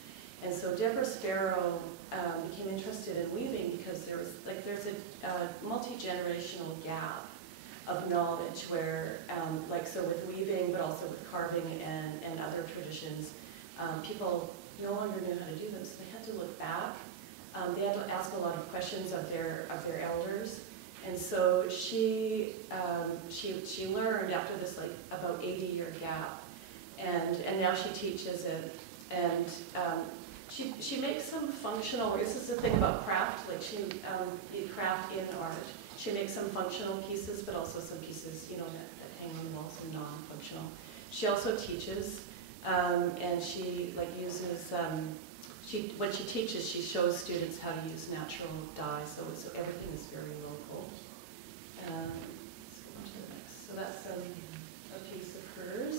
And so Deborah Sparrow became interested in weaving because there's a multi-generational gap of knowledge where, so with weaving, but also with carving and other traditions, people no longer knew how to do them, so they had to look back. They had to ask a lot of questions of their elders. And so she learned after this about 80-year gap, and now she teaches it, and she makes some functional. This is the thing about craft, like she craft in art. She makes some functional pieces, but also some pieces that hang on the wall, some non-functional. She also teaches, and she uses. When she teaches, she shows students how to use natural dye, so everything is very local. Let's go on to the next. So that's a piece of hers.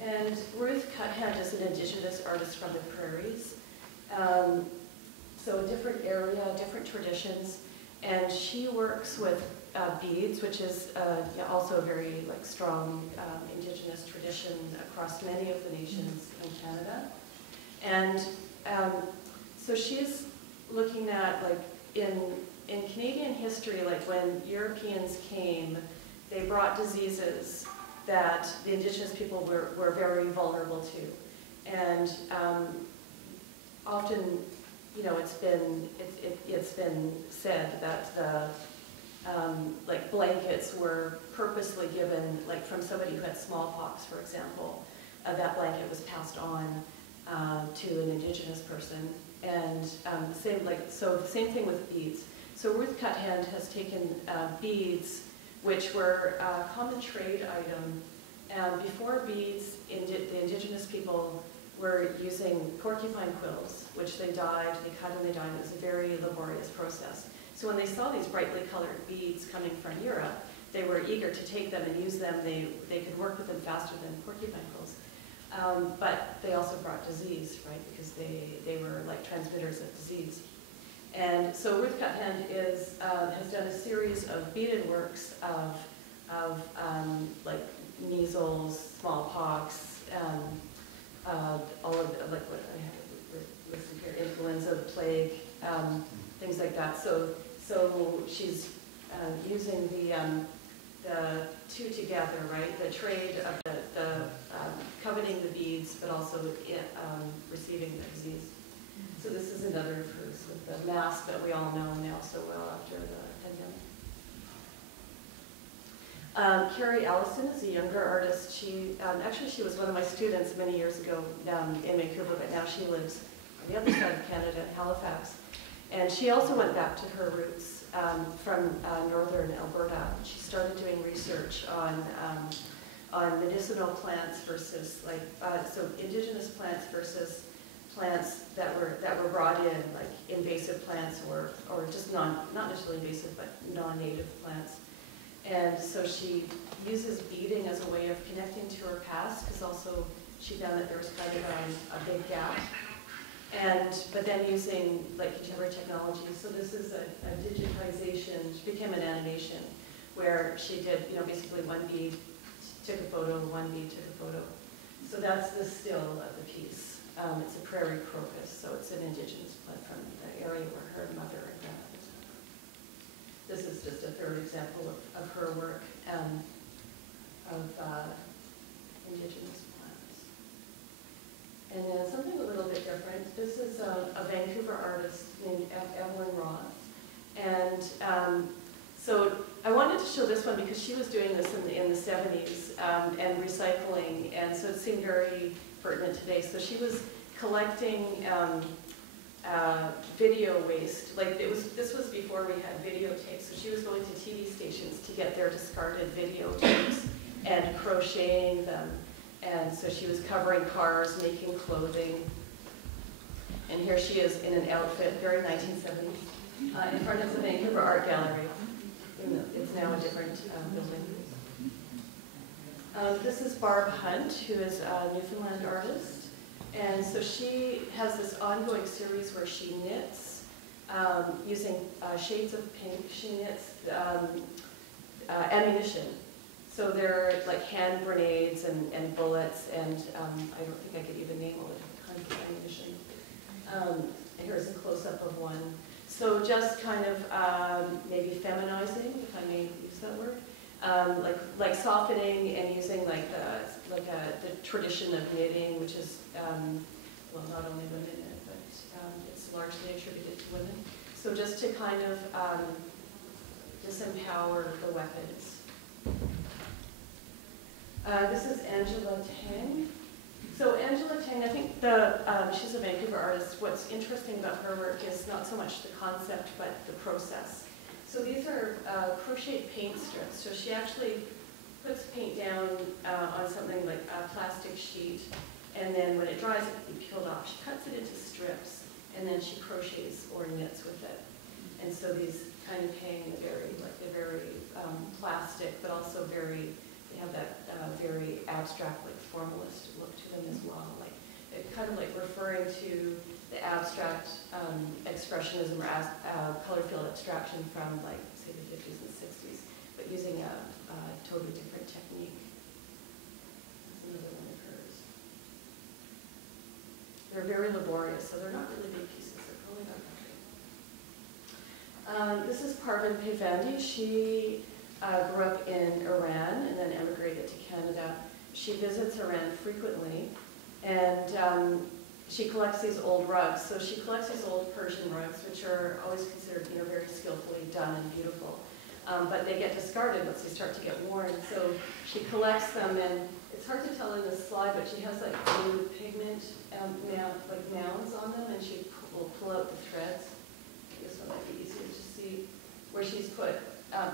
And Ruth Cuthand is an Indigenous artist from the prairies. So a different area, different traditions, and she works with beads, which is also a very strong Indigenous tradition across many of the nations in Canada. And so she's looking at in Canadian history, when Europeans came, they brought diseases that the Indigenous people were very vulnerable to, and often, it's been said that the blankets were purposely given, from somebody who had smallpox, for example. That blanket was passed on to an Indigenous person, and the same thing with beads. So Ruth Cuthand has taken beads, which were a common trade item. Before beads, the Indigenous people were using porcupine quills, which they dyed, they cut and they dyed. It was a very laborious process. So when they saw these brightly colored beads coming from Europe, they were eager to take them and use them. They could work with them faster than porcupine quills. But they also brought disease, right? Because they were like transmitters of disease. And so Ruth Cuthand has done a series of beaded works of like measles, smallpox, all of the, like what I have listed here, influenza, the plague, things like that. So she's using the two together, right? The trade of the coveting the beads, but also receiving the disease. So this is another of hers with the mask that we all know now so well after the pandemic. Carrie Allison is a younger artist. She actually she was one of my students many years ago in Vancouver, but now she lives on the other side of Canada, in Halifax. And she also went back to her roots from northern Alberta. She started doing research on medicinal plants versus so indigenous plants versus plants that were brought in, like invasive plants or just not necessarily invasive but non-native plants. And so she uses beading as a way of connecting to her past, because also she found that there was kind of a big gap. But then using like contemporary technology, so this is a digitization. She became an animation where she did, basically one bead took a photo, one bead took a photo. So that's the still of the piece. It's a prairie crocus, so it's an indigenous plant from the area where her mother and grandmother lived. This is just a third example of her work of indigenous plants. And then something a little bit different. This is a Vancouver artist named Evelyn Roth. And so I wanted to show this one because she was doing this in the 70s and recycling, and so it seemed very pertinent today. So she was collecting video waste. Like this was before we had videotapes. So she was going to TV stations to get their discarded videotapes and crocheting them. And so she was covering cars, making clothing. And here she is in an outfit, very 1970s, in front of the Vancouver Art Gallery. It's now a different building. This is Barb Hunt, who is a Newfoundland artist. And so she has this ongoing series where she knits using shades of pink. She knits ammunition. So they're like hand grenades and bullets, and I don't think I could even name all the different kinds of ammunition. Here's a close-up of one. So just kind of maybe feminizing, if I may use that word, like softening and using the tradition of knitting, which is well, not only women in it, but it's largely attributed to women. So just to kind of disempower the weapons. This is Angela Tang. So Angela Tang, I think she's a Vancouver artist. What's interesting about her work is not so much the concept, but the process. So these are crocheted paint strips. So she actually puts paint down on something like a plastic sheet, and then when it dries, it can be peeled off. She cuts it into strips, and then she crochets or knits with it. And so these kind of hang they're very plastic, but also they have that very abstract, like formalist look to them as well. Like it kind of like referring to the abstract expressionism or color field abstraction from like say the 50s and 60s, but using a totally different technique. That's another one of hers. They're very laborious, so they're not really big pieces. They're probably not. This is Parvin Pevandi. She grew up in Iran and then emigrated to Canada. She visits Iran frequently, and she collects these old rugs. So she collects these old Persian rugs, which are always considered, very skillfully done and beautiful. But they get discarded once they start to get worn. So she collects them, and it's hard to tell in this slide, but she has like blue pigment mounds on them, and she will pull out the threads. This one might be easier to see where she's put.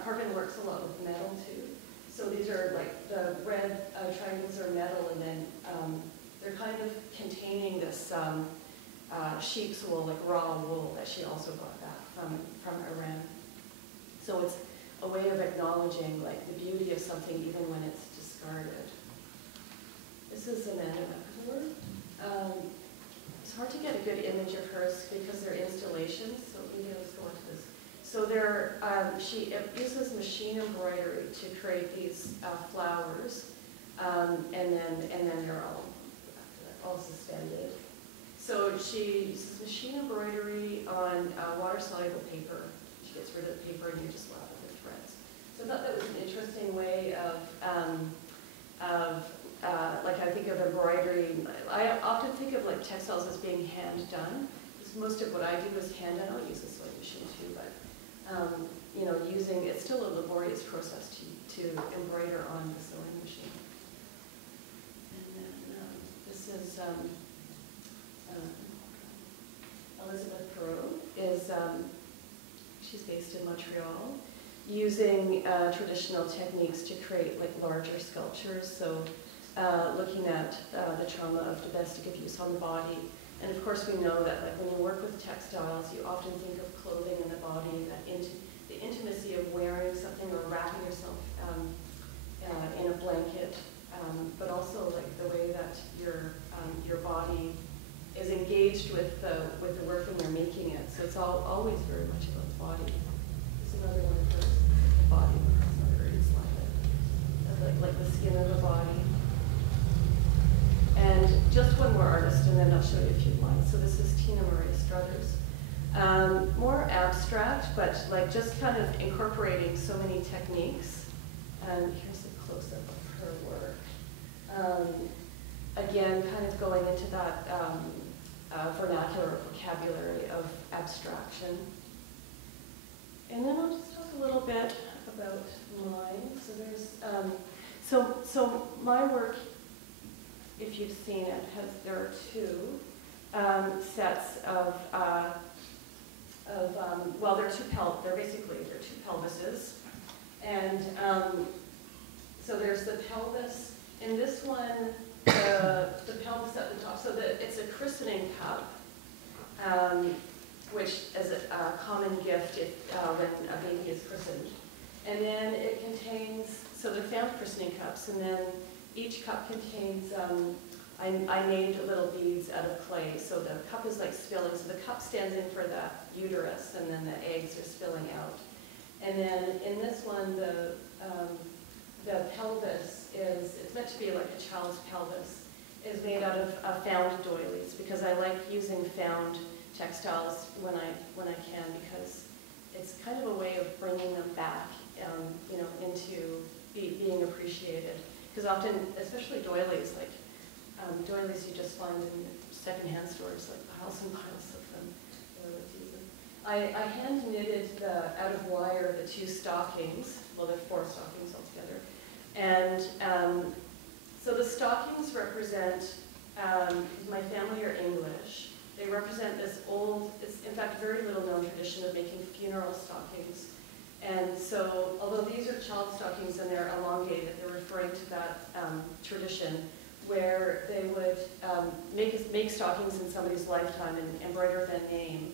Parvin works a lot with metal too. So these are like the red triangles are metal, and then they're kind of containing this sheep's wool, like raw wool, that she also brought back from Iran. So it's a way of acknowledging like the beauty of something even when it's discarded. This is Amanda McAvoy. It's hard to get a good image of hers because they're installations, so maybe I'll just go into this. So she uses machine embroidery to create these flowers, and then they're all suspended. So she uses machine embroidery on water-soluble paper. She gets rid of the paper and you just left with the threads. So I thought that was an interesting way of like I think of embroidery. I often think of like textiles as being hand done. Because most of what I do is hand done. I'll use a sewing machine too, but you know, it's still a laborious process to embroider on the sewing machine. And then this is Elizabeth Perot. She's based in Montreal, using traditional techniques to create like larger sculptures. So looking at the trauma of domestic abuse on the body. And of course we know that like when you work with textiles, you often think of clothing and the body, that the intimacy of wearing something or wrapping yourself in a blanket, but also like the way that your body is engaged with the work when you're making it. So it's always very much about the body. There's another one of those, the body. It's not very slide. Like the skin of the body. And just one more artist, and then I'll show you a few lines. So this is Tina Marie Struthers. More abstract, but like just kind of incorporating so many techniques. And here's a close-up of her work. Again, kind of going into that vernacular vocabulary of abstraction. And then I'll just talk a little bit about mine. So there's, so my work, if you've seen it, there are two sets of well, they're two pelvises. And so there's the pelvis. In this one, the pelvis at the top, so it's a christening cup, which is a common gift when a baby is christened. And then it contains, so they're found christening cups, and then each cup contains, I made little beads out of clay, so the cup is like spilling, so the cup stands in for the uterus, and then the eggs are spilling out. And then in this one, the pelvis it's meant to be like a child's pelvis, is made out of found doilies, because I like using found textiles when I can, because it's kind of a way of bringing them back, you know, into being appreciated. Because often, especially doilies, like doilies you just find in secondhand stores, like piles and piles of them. I hand knitted out of wire the two stockings. Well, there are 4 stockings altogether. And so the stockings represent, my family are English. They represent this old, it's in fact very little known tradition of making funeral stockings. And so, although these are child stockings and they're elongated, they're referring to that tradition where they would make stockings in somebody's lifetime and embroider their name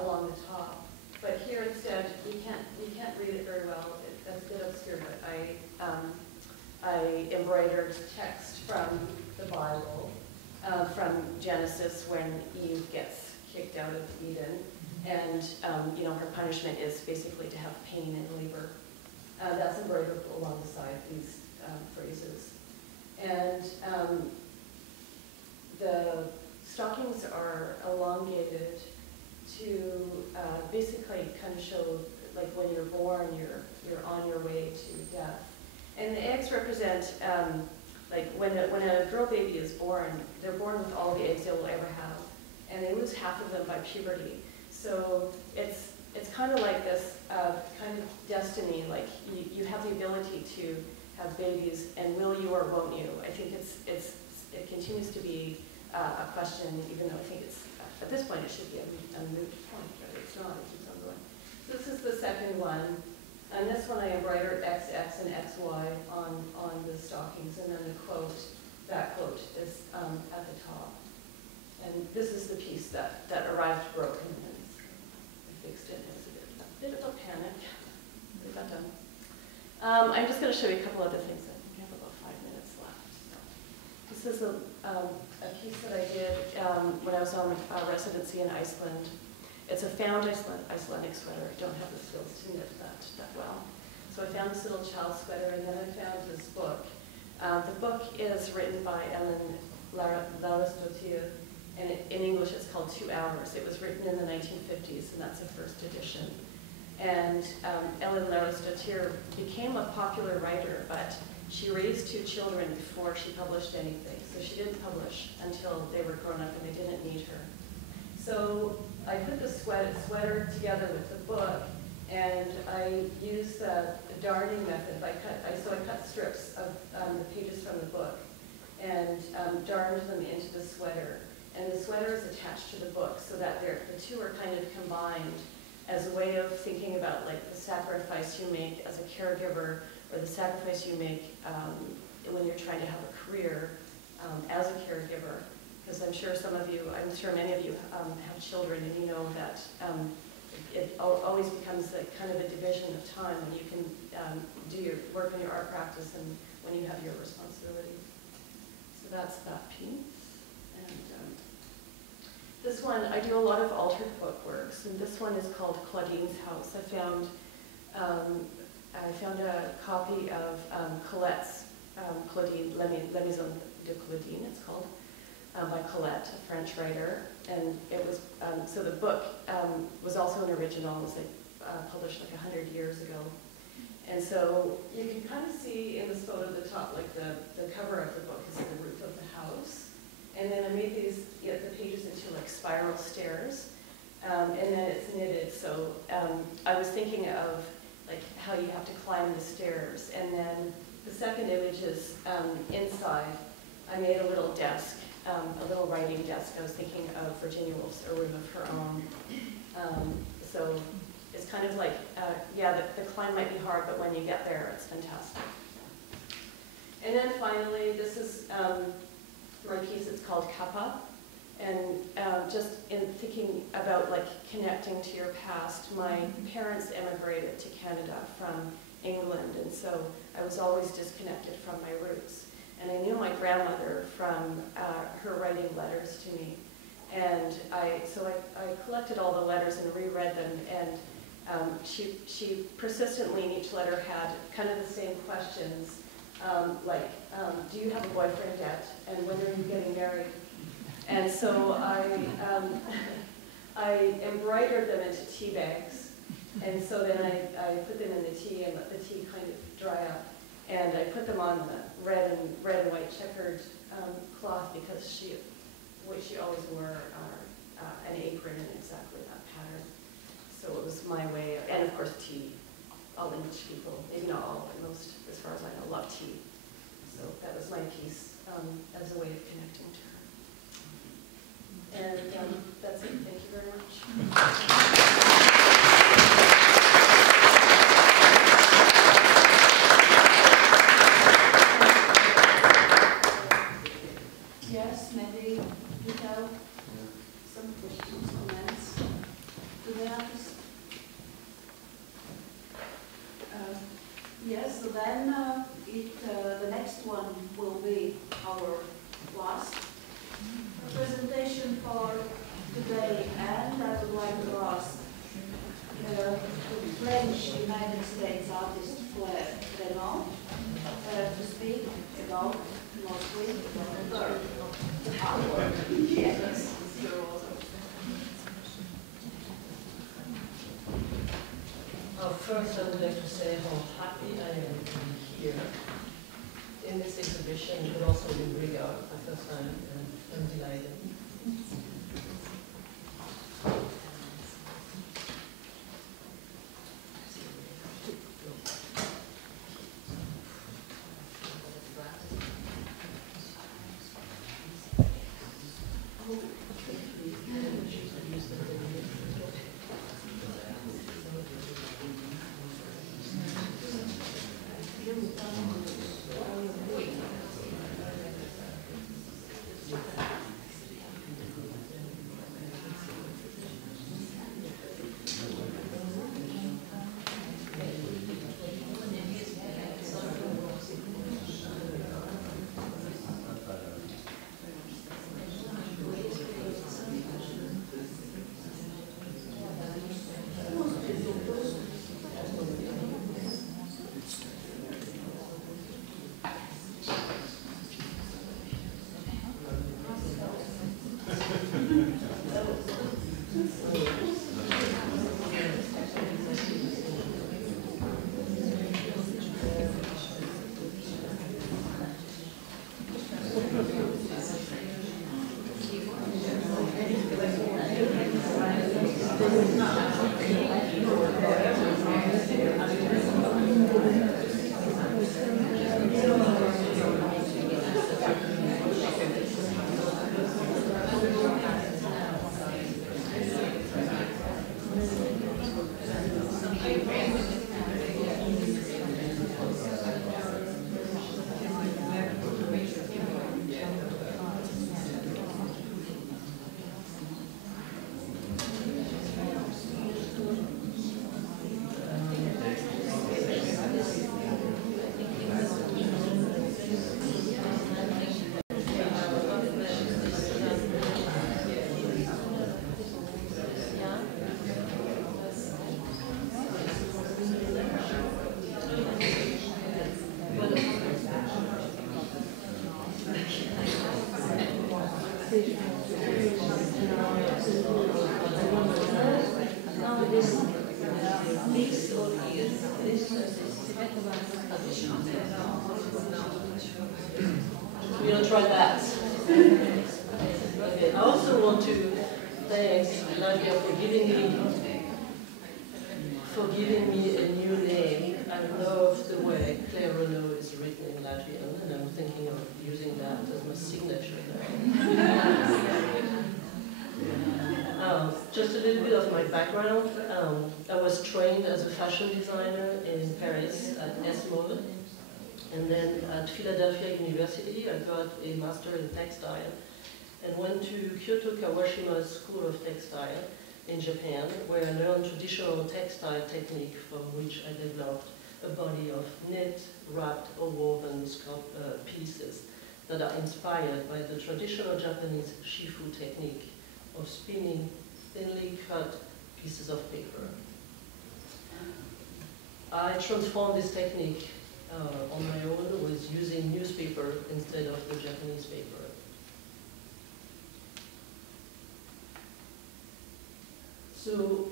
along the top. But here instead, you can't read it very well. That's a bit obscure, but I embroidered text from the Bible, from Genesis, when Eve gets kicked out of Eden. And you know, her punishment is basically to have pain and labor. That's embroidered alongside these phrases. And the stockings are elongated to basically kind of show, like when you're born, you're on your way to death. And the eggs represent, like when a girl baby is born, they're born with all the eggs they will ever have, and they lose half of them by puberty. So it's kind of like this kind of destiny, like you have the ability to have babies, and will you or won't you? I think it continues to be a question, even though I think it's, at this point it should be a moot point, but it's not, it keeps on going. So this is the second one, and this one I embroidered XX and XY on the stockings, and then the quote, that quote is at the top. And this is the piece that arrived broken, and I fixed it. It was a bit of a panic. we got done. I'm just going to show you a couple other things. I think I have about 5 minutes left. So, this is a piece that I did when I was on residency in Iceland. It's a found Icelandic sweater. I don't have the skills to knit that well. So I found this little child sweater, and then I found this book. The book is written by Ellen Lárusdóttir, and in English it's called 2 Hours. It was written in the 1950s, and that's the first edition. And Ellen Lárusdóttir became a popular writer, but she raised 2 children before she published anything. So she didn't publish until they were grown up and they didn't need her. So I put the sweater together with the book, and I used the darning method. So I cut strips of the pages from the book and darned them into the sweater. And the sweater is attached to the book so that the two are kind of combined as a way of thinking about like the sacrifice you make as a caregiver, or the sacrifice you make when you're trying to have a career as a caregiver. Because I'm sure many of you have children, and you know that it always becomes like kind of a division of time when you can do your work on your art practice and when you have your responsibility. So that's that piece. And this one, I do a lot of altered bookworks, and this one is called Claudine's House. I found a copy of Colette's Claudine, La Maison de Claudine, it's called, by Colette, a French writer. And it was, so the book was also an original. It was published like 100 years ago. And so you can kind of see in this photo at the top, like the cover of the book is the roof of the house. And then I made the pages into like spiral stairs. And then it's knitted. So I was thinking of like how you have to climb the stairs. And then the second image is inside. I made a little desk, a little writing desk. I was thinking of Virginia Woolf's A Room of Her Own. So it's kind of like, yeah, the climb might be hard, but when you get there, it's fantastic. And then finally, this is my piece. It's called Kappa. And just in thinking about like connecting to your past, my parents emigrated to Canada from England, and so I was always disconnected from my roots. And I knew my grandmother from her writing letters to me. And so I collected all the letters and reread them, and she persistently in each letter had kind of the same questions, like, do you have a boyfriend yet? And when are you getting married? And so I embroidered them into tea bags, and so then I put them in the tea and let the tea kind of dry up. And I put them on the red and white checkered cloth, because what she always wore an apron in exactly that pattern. So it was my way, and of course tea. All English people, maybe not all, but most, as far as I know, love tea. So that was my piece as a way of connecting to her. And that's it. Thank you very much. Yes, maybe you have some questions, comments to the artist? Yes, so then the next one will be our last presentation for today, and I would like to ask the French United States artist Claire Renaud to speak about mostly her artwork. Yes. First, I would like to say how happy I am to be here in this exhibition, but also in RÍGA for the first time, and I'm delighted. We're going to try that. Okay. I also want to thank Latvia for giving me a new name. I love the way Claire Renault is written in Latvian, and I'm thinking of using that as my signature there. Just a little bit of my background. I was trained as a fashion designer in Paris at ESMO, and then at Philadelphia University I got a master in textile, and went to Kyoto Kawashima's School of Textile in Japan, where I learned traditional textile technique from which I developed a body of knit, wrapped, or woven pieces that are inspired by the traditional Japanese shifu technique of spinning thinly cut pieces of paper. I transformed this technique on my own with using newspaper instead of the Japanese paper. So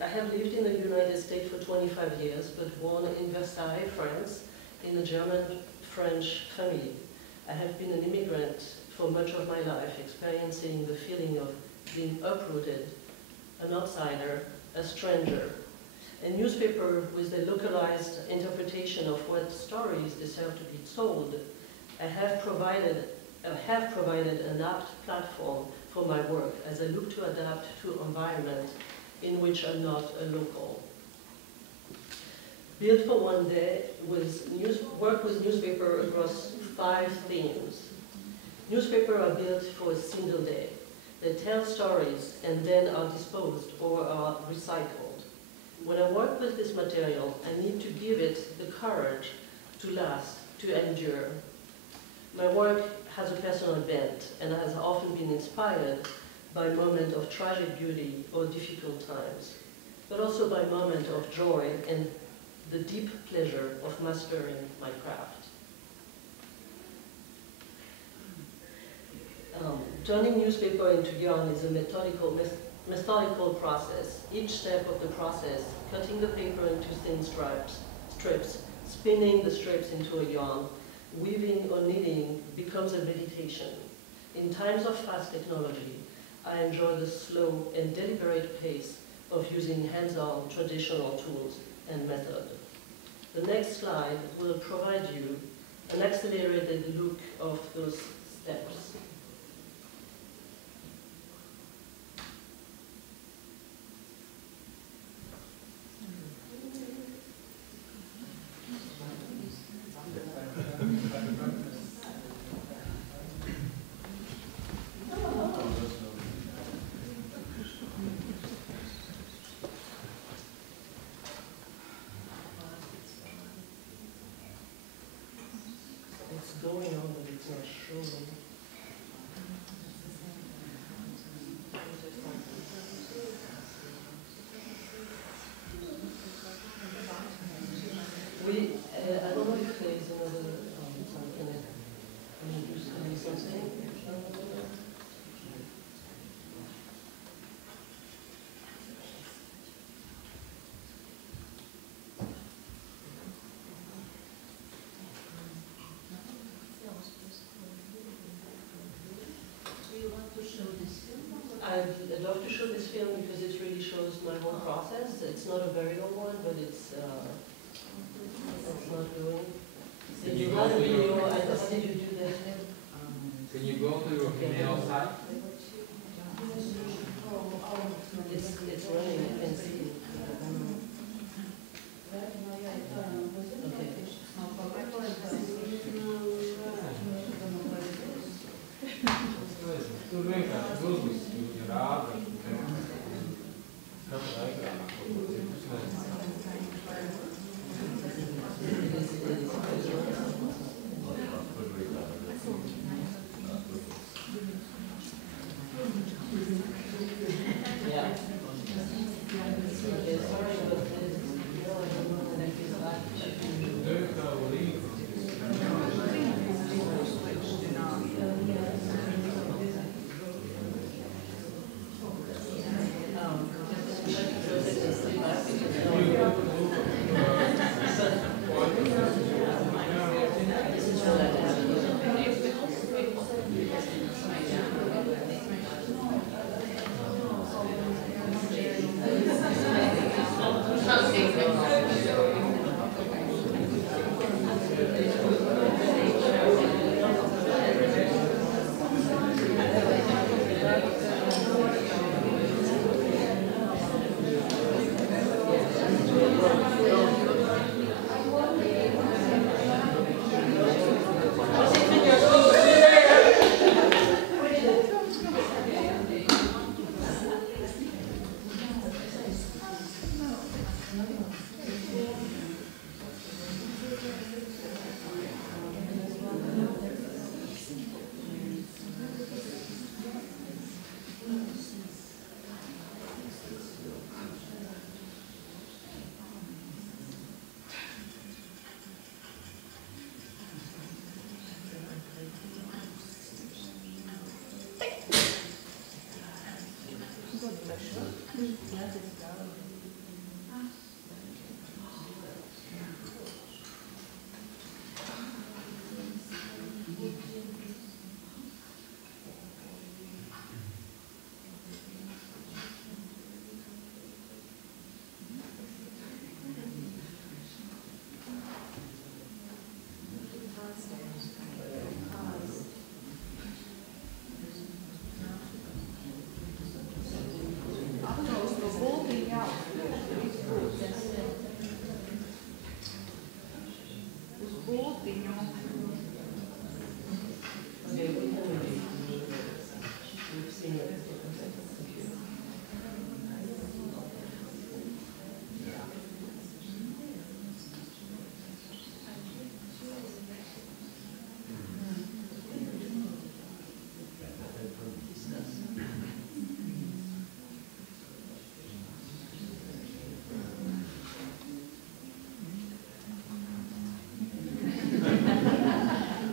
I have lived in the United States for 25 years, but born in Versailles, France, in a German-French family. I have been an immigrant for much of my life, experiencing the feeling of being uprooted, an outsider, a stranger. A newspaper with a localized interpretation of what stories deserve to be told, I have provided an apt platform for my work as I look to adapt to an environment in which I'm not a local. Built for one day work with newspaper across 5 themes. Newspaper are built for a single day. They tell stories and then are disposed or are recycled. When I work with this material, I need to give it the courage to last, to endure. My work has a personal bent and has often been inspired by moments of tragic beauty or difficult times, but also by moments of joy and the deep pleasure of mastering my craft. Turning newspaper into yarn is a methodical process. Each step of the process, cutting the paper into thin strips, spinning the strips into a yarn, weaving or knitting becomes a meditation. In times of fast technology, I enjoy the slow and deliberate pace of using hands-on traditional tools and method. The next slide will provide you an accelerated look of those steps. Going on, but it's not showing. I don't know if there's another something. Can you do something? I'd love to show this film because it really shows my whole process. It's not a very long one, but it's not going. Did you have a video? How did you do that? Can you go to your email site? It's running, you can see it. opinion. Okay, we can maybe we've seen it. Thank you.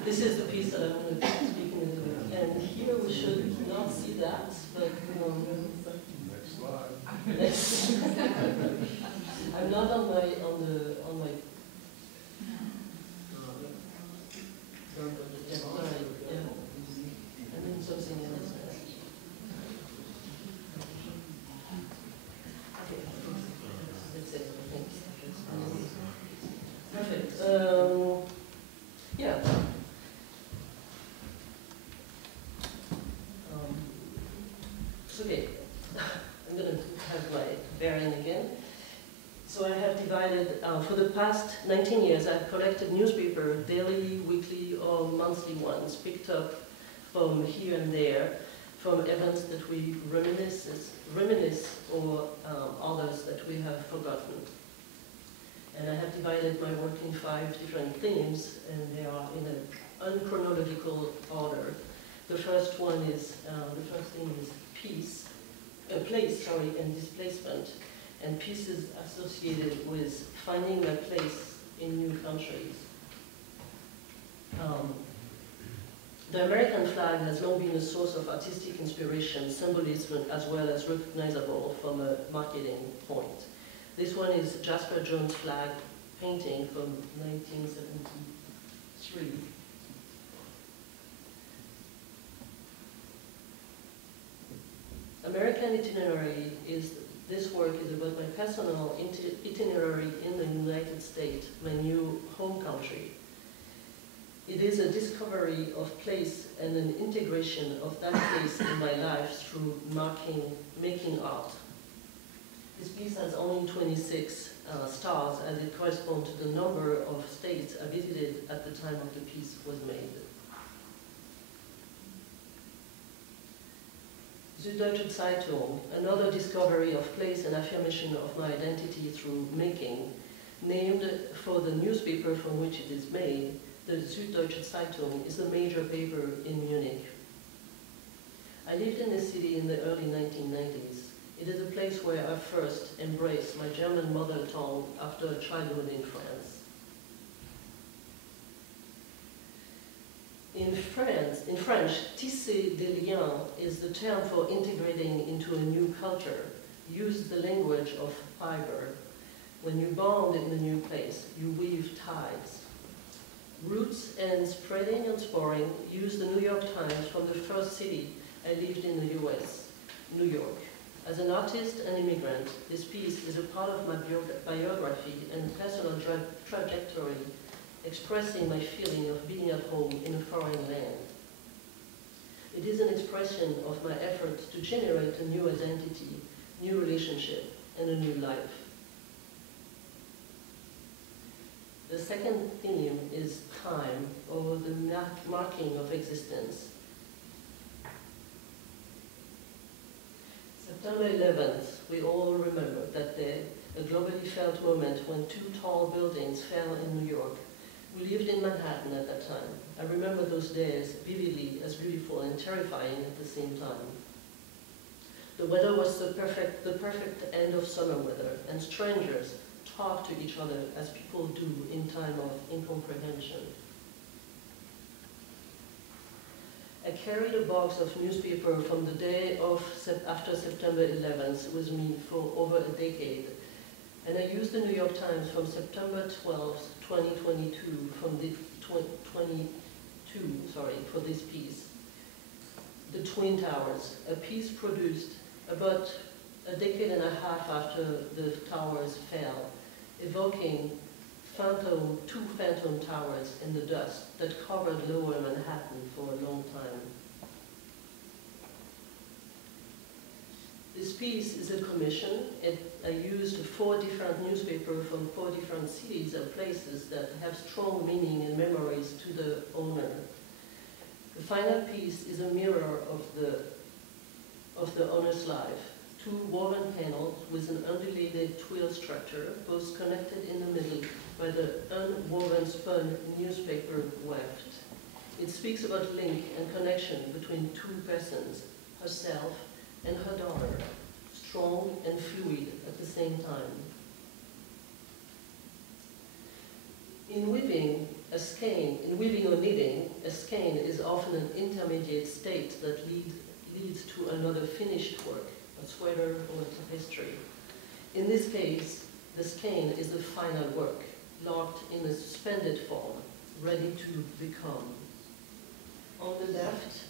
This is the piece that I'm going to be speaking into. And here we should not see that, but Next slide. I'm not on my I'm in something else. Okay. That's it, I think. Perfect. Yeah. Okay, I'm going to have my bearing again. So I have divided, for the past 19 years, I've collected newspaper, daily, weekly, or monthly ones, picked up from here and there, from events that we reminisce or others that we have forgotten. And I have divided my work in 5 different themes, and they are in an unchronological order. The first one is, the first theme is place, and displacement, and pieces associated with finding my place in new countries. The American flag has long been a source of artistic inspiration, symbolism, as well as recognizable from a marketing point. This one is Jasper Jones' flag painting from 1973. American Itinerary this work is about my personal itinerary in the United States, my new home country. It is a discovery of place and an integration of that place in my life through making art. This piece has only 26 stars, as it corresponds to the number of states I visited at the time of the piece was made. Süddeutsche Zeitung, another discovery of place and affirmation of my identity through making, named for the newspaper from which it is made. The Süddeutsche Zeitung is a major paper in Munich. I lived in the city in the early 1990s. It is a place where I first embraced my German mother tongue after a childhood in France. In French, tisser des liens is the term for integrating into a new culture. Use the language of fiber. When you bond in a new place, you weave ties. Roots and spreading and sporing use the New York Times from the first city I lived in the US, New York. As an artist and immigrant, this piece is a part of my biography and personal trajectory, expressing my feeling of being at home in a foreign land. It is an expression of my effort to generate a new identity, new relationship, and a new life. The second theme is time, or the marking of existence. September 11th, we all remember that day, a globally felt moment when 2 tall buildings fell in New York. We lived in Manhattan at that time. I remember those days vividly, as beautiful and terrifying at the same time. The weather was the perfect end of summer weather, and strangers talked to each other as people do in time of incomprehension. I carried a box of newspaper from the day after September 11th with me for over a decade, and I used the New York Times from September 12th, 2022, for this piece. The Twin Towers, a piece produced about a decade and a half after the towers fell, evoking 2 phantom towers in the dust that covered lower Manhattan for a long time. This piece is a commission. I used 4 different newspapers from 4 different cities and places that have strong meaning and memories to the owner. The final piece is a mirror of the owner's life. 2 woven panels with an undulated twill structure, both connected in the middle by the unwoven spun newspaper weft. It speaks about link and connection between 2 persons, herself and her daughter, strong and fluid at the same time. In weaving or knitting, a skein is often an intermediate state that leads to another finished work, a sweater or a tapestry. In this case, the skein is the final work, locked in a suspended form, ready to become. On the left,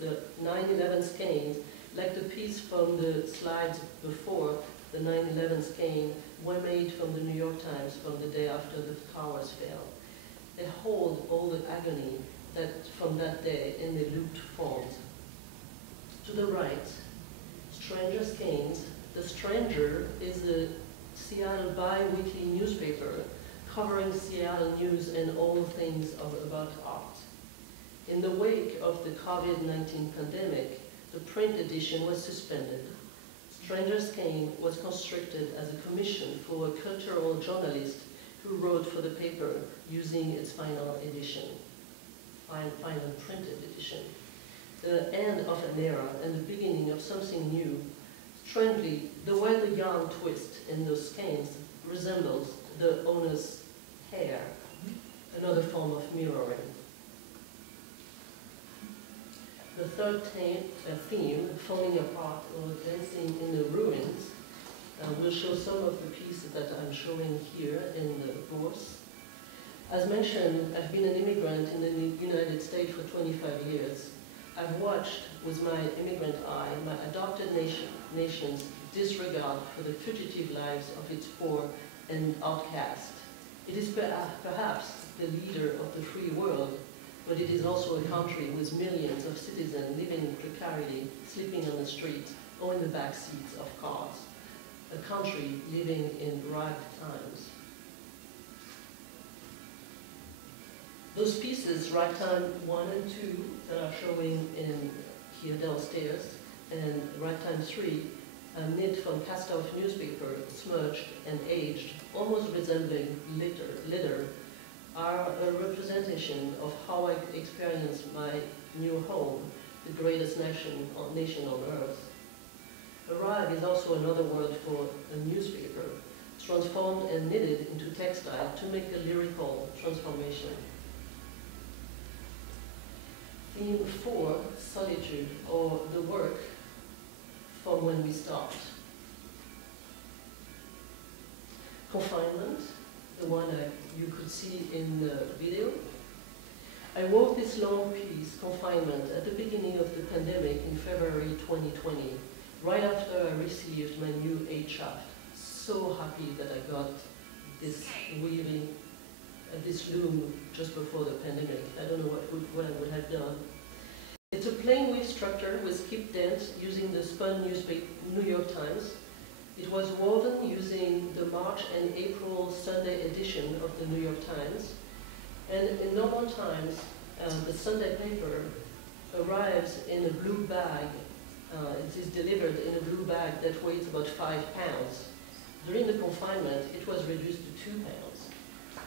the 9/11 skeins, like the piece from the slides before, the 9/11 skein were made from the New York Times from the day after the towers fell. They hold all the agony from that day in the looped forms. To the right, Stranger Skeins. The Stranger is a Seattle bi-weekly newspaper covering Seattle news and all things about art. In the wake of the COVID-19 pandemic, the print edition was suspended. Stranger Skein was constructed as a commission for a cultural journalist who wrote for the paper using its final edition, final printed edition. The end of an era and the beginning of something new. Strangely, the way the yarn twist in those skeins resembles the owner's hair, another form of mirroring. The third theme, Falling Apart or Dancing in the Ruins, will show some of the pieces that I'm showing here in the course. As mentioned, I've been an immigrant in the United States for 25 years. I've watched with my immigrant eye my adopted nation's disregard for the fugitive lives of its poor and outcast. It is perhaps the leader of the free world, but it is also a country with millions of citizens living in precarity, sleeping on the street or in the back seats of cars. A country living in ragged times. Those pieces, Ragtime 1 and 2, that are showing in here downstairs, and Ragtime 3, knit from cast-off newspaper, smudged and aged, almost resembling leather, are a representation of how I experienced my new home, the greatest nation on earth. A rag is also another word for a newspaper, transformed and knitted into textile to make a lyrical transformation. Theme 4, Solitude, or the work from when we stopped. Confinement, the one you could see in the video. I wrote this long piece, Confinement, at the beginning of the pandemic in February 2020, right after I received my new 8 shaft. So happy that I got this weaving, this loom just before the pandemic. I don't know what I would have done. It's a plain weave structure with skip dents using the spun New York Times. It was woven using the March and April Sunday edition of the New York Times. And in normal times, the Sunday paper arrives in a blue bag. It is delivered in a blue bag that weighs about 5 pounds. During the confinement, it was reduced to 2 pounds.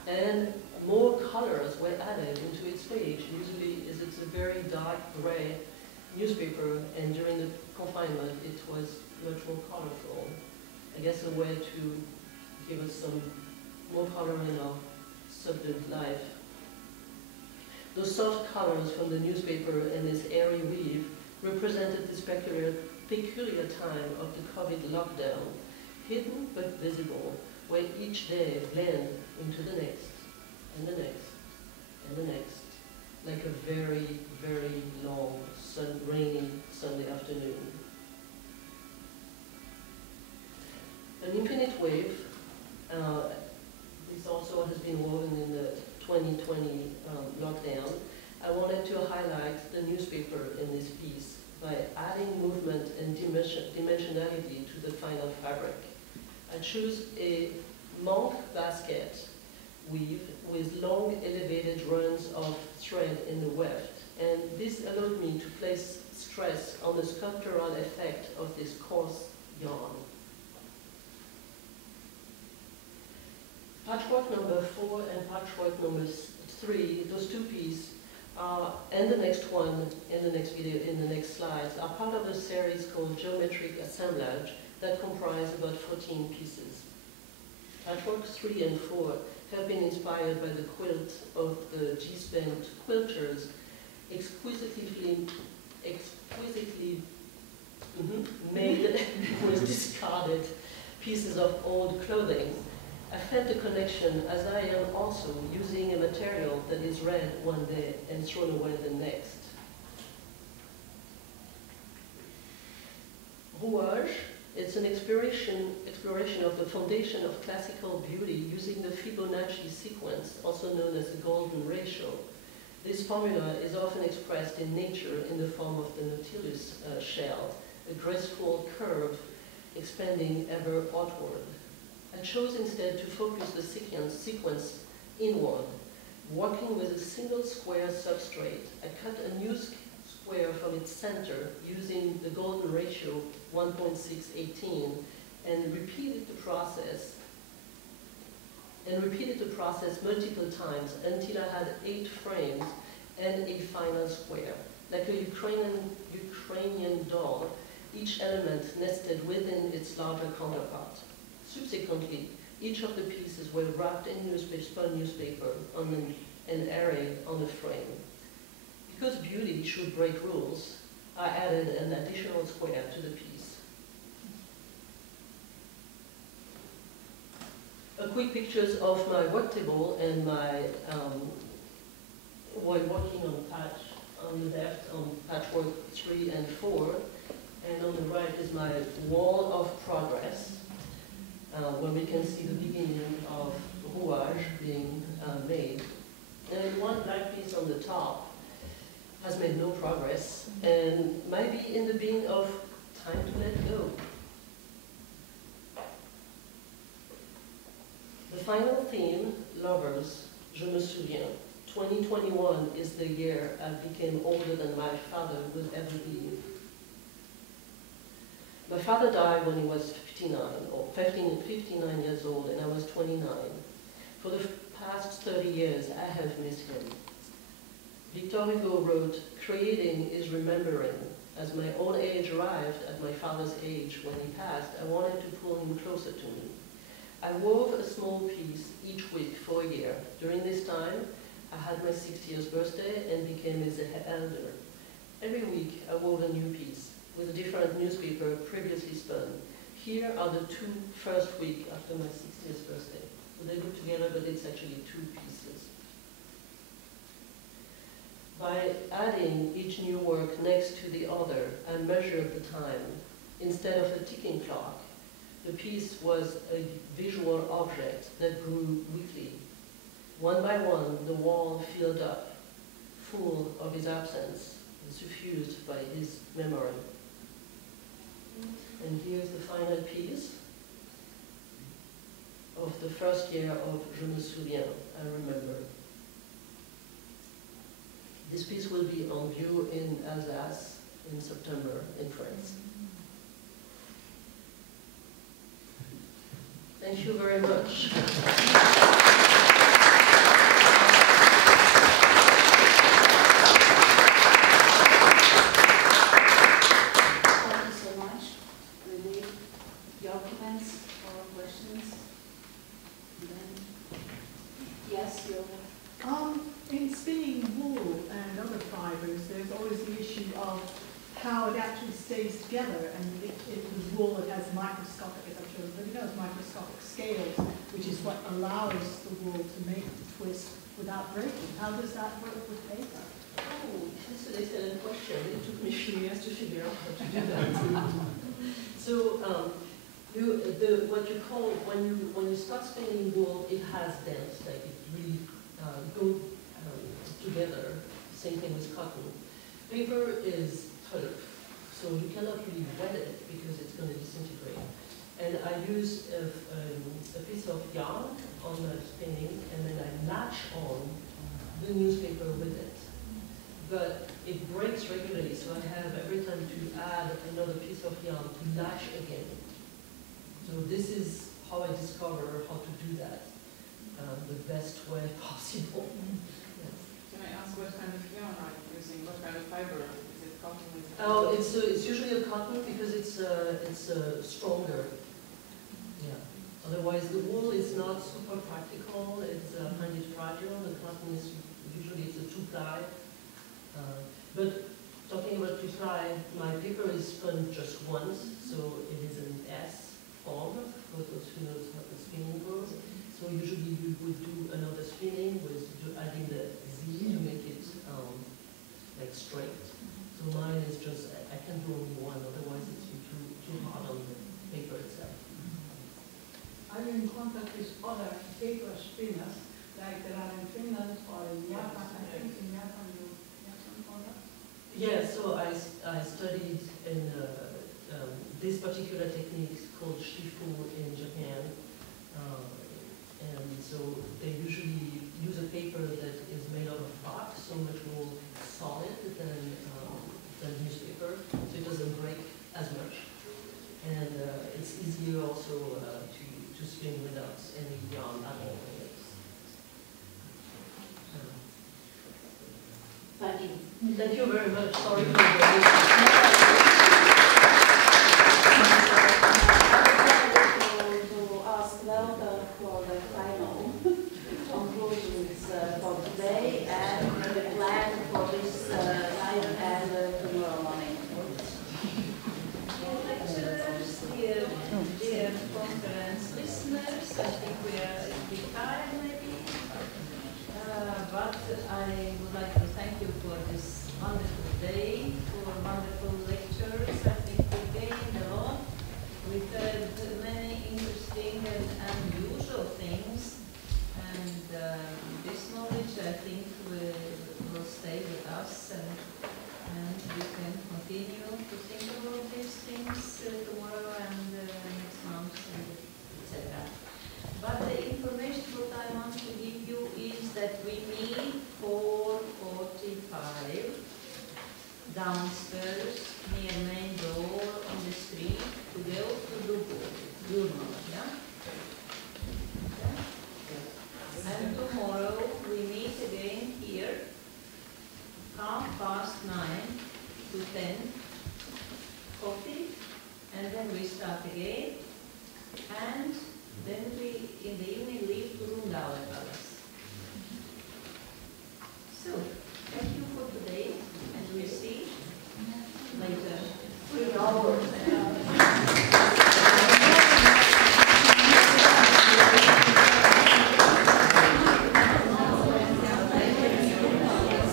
And more colors were added into its page. Usually it's a very dark gray newspaper, and during the confinement it was much more colorful. I guess a way to give us some more color in our subdued life. Those soft colors from the newspaper and this airy weave represented this peculiar time of the COVID lockdown, hidden but visible, where each day blends into the next, and the next, and the next, like a very, very long, rainy Sunday afternoon. An infinite wave, this also has been woven in the 2020 lockdown. I wanted to highlight the newspaper in this piece by adding movement and dimensionality to the final fabric. I choose a monk basket weave with long elevated runs of thread in the weft, and this allowed me to place stress on the sculptural effect of this coarse yarn. Patchwork number 4 and patchwork number 3, those two pieces, and the next one in the next video, in the next slides, are part of a series called Geometric Assemblage that comprise about 14 pieces. Patchwork 3 and 4 have been inspired by the quilt of the G-spent quilters, exquisitely made with discarded pieces of old clothing. I felt the connection, as I am also using a material that is read one day and thrown away the next. Rouage, it's an exploration of the foundation of classical beauty using the Fibonacci sequence, also known as the golden ratio. This formula is often expressed in nature in the form of the Nautilus shell, a graceful curve expanding ever outward. I chose instead to focus the sequence inward. Working with a single square substrate, I cut a new square from its center using the golden ratio 1.618 and repeated the process multiple times until I had 8 frames and a final square. Like a Ukrainian doll, each element nested within its larger counterpart. Subsequently, each of the pieces were wrapped in spun newspaper on an array on a frame. Because beauty should break rules, I added an additional square to the piece. A quick pictures of my work table and my while working on patch on the left on patchwork 3 and 4, and on the right is my wall of progress, where we can see the beginning of rouage being made. And one black piece on the top has made no progress and might be in the beginning of time to let go. The final theme, lovers, je me souviens. 2021 is the year I became older than my father would ever be. My father died when he was 59 years old, and I was 29. For the past 30 years, I have missed him. Victor Hugo wrote, "Creating is remembering." As my old age arrived at my father's age when he passed, I wanted to pull him closer to me. I wove a small piece each week for a year. During this time, I had my 60th birthday and became his elder. Every week, I wove a new piece with a different newspaper previously spun. Here are the 2 first weeks after my 60th birthday. So they go together, but it's actually 2 pieces. By adding each new work next to the other, I measured the time. Instead of a ticking clock, the piece was a visual object that grew weekly. One by one, the wall filled up, full of his absence, suffused by his memory. And here's the final piece of the first year of Je me souviens, I remember. This piece will be on view in Alsace in September in France. Thank you very much. In spinning wool and other fibres, there's always the issue of how it actually stays together, and if there's wool that has microscopic, as I'm sure everybody knows, microscopic scales, which is what allows the wool to make the twist without breaking. How does that work with paper? Oh, that's an excellent question. It took me a few years to figure out how to do that. So, what you call, when you start spinning wool, it has dents, like it really go together. Same thing with cotton. Paper is turf. So you cannot really wet it because it's going to disintegrate. And I use a piece of yarn on the spinning, and then I latch on the newspaper with it. But it breaks regularly, so I have every time to add another piece of yarn to latch again. So this is how I discover how to do that the best way possible. Yes. Can I ask what kind of yarn are you using? What kind of fiber? Is it cotton? Oh, it's usually a cotton because it's stronger. Yeah. Otherwise, the wool is not super practical. It's find it fragile. The cotton is usually it's a 2-ply. But talking about 2-ply, my paper is spun just once, so it is an S form for those who knows how the spinning goes. So usually you would do another spinning with adding the Z to make it like straight. So mine is just I can do only one, otherwise it's too hard on the paper itself. Are you in contact with other paper spinners, like there are in Finland or in Japan? I think in Japan you have some contact. Yeah, so I studied in this particular technique called shifu in Japan, and so they usually use a paper that is made out of bark, so much more solid than newspaper, so it doesn't break as much, and it's easier also to spin without any yarn at all. Thank you. Thank you very much. Sorry for the to ask Velka for the final conclusions for today and the plan for this night and tomorrow morning. Dear lecturers, dear conference listeners, I think we are a bit tired maybe, but I would like to thank you for this wonderful day, for wonderful lectures. I think we gained a lot. We've heard many interesting and unusual things, and this knowledge I think will stay with us, and we can continue to think about these things tomorrow and next month, etc. But the information what I want to give you is that we meet 4:45 downstairs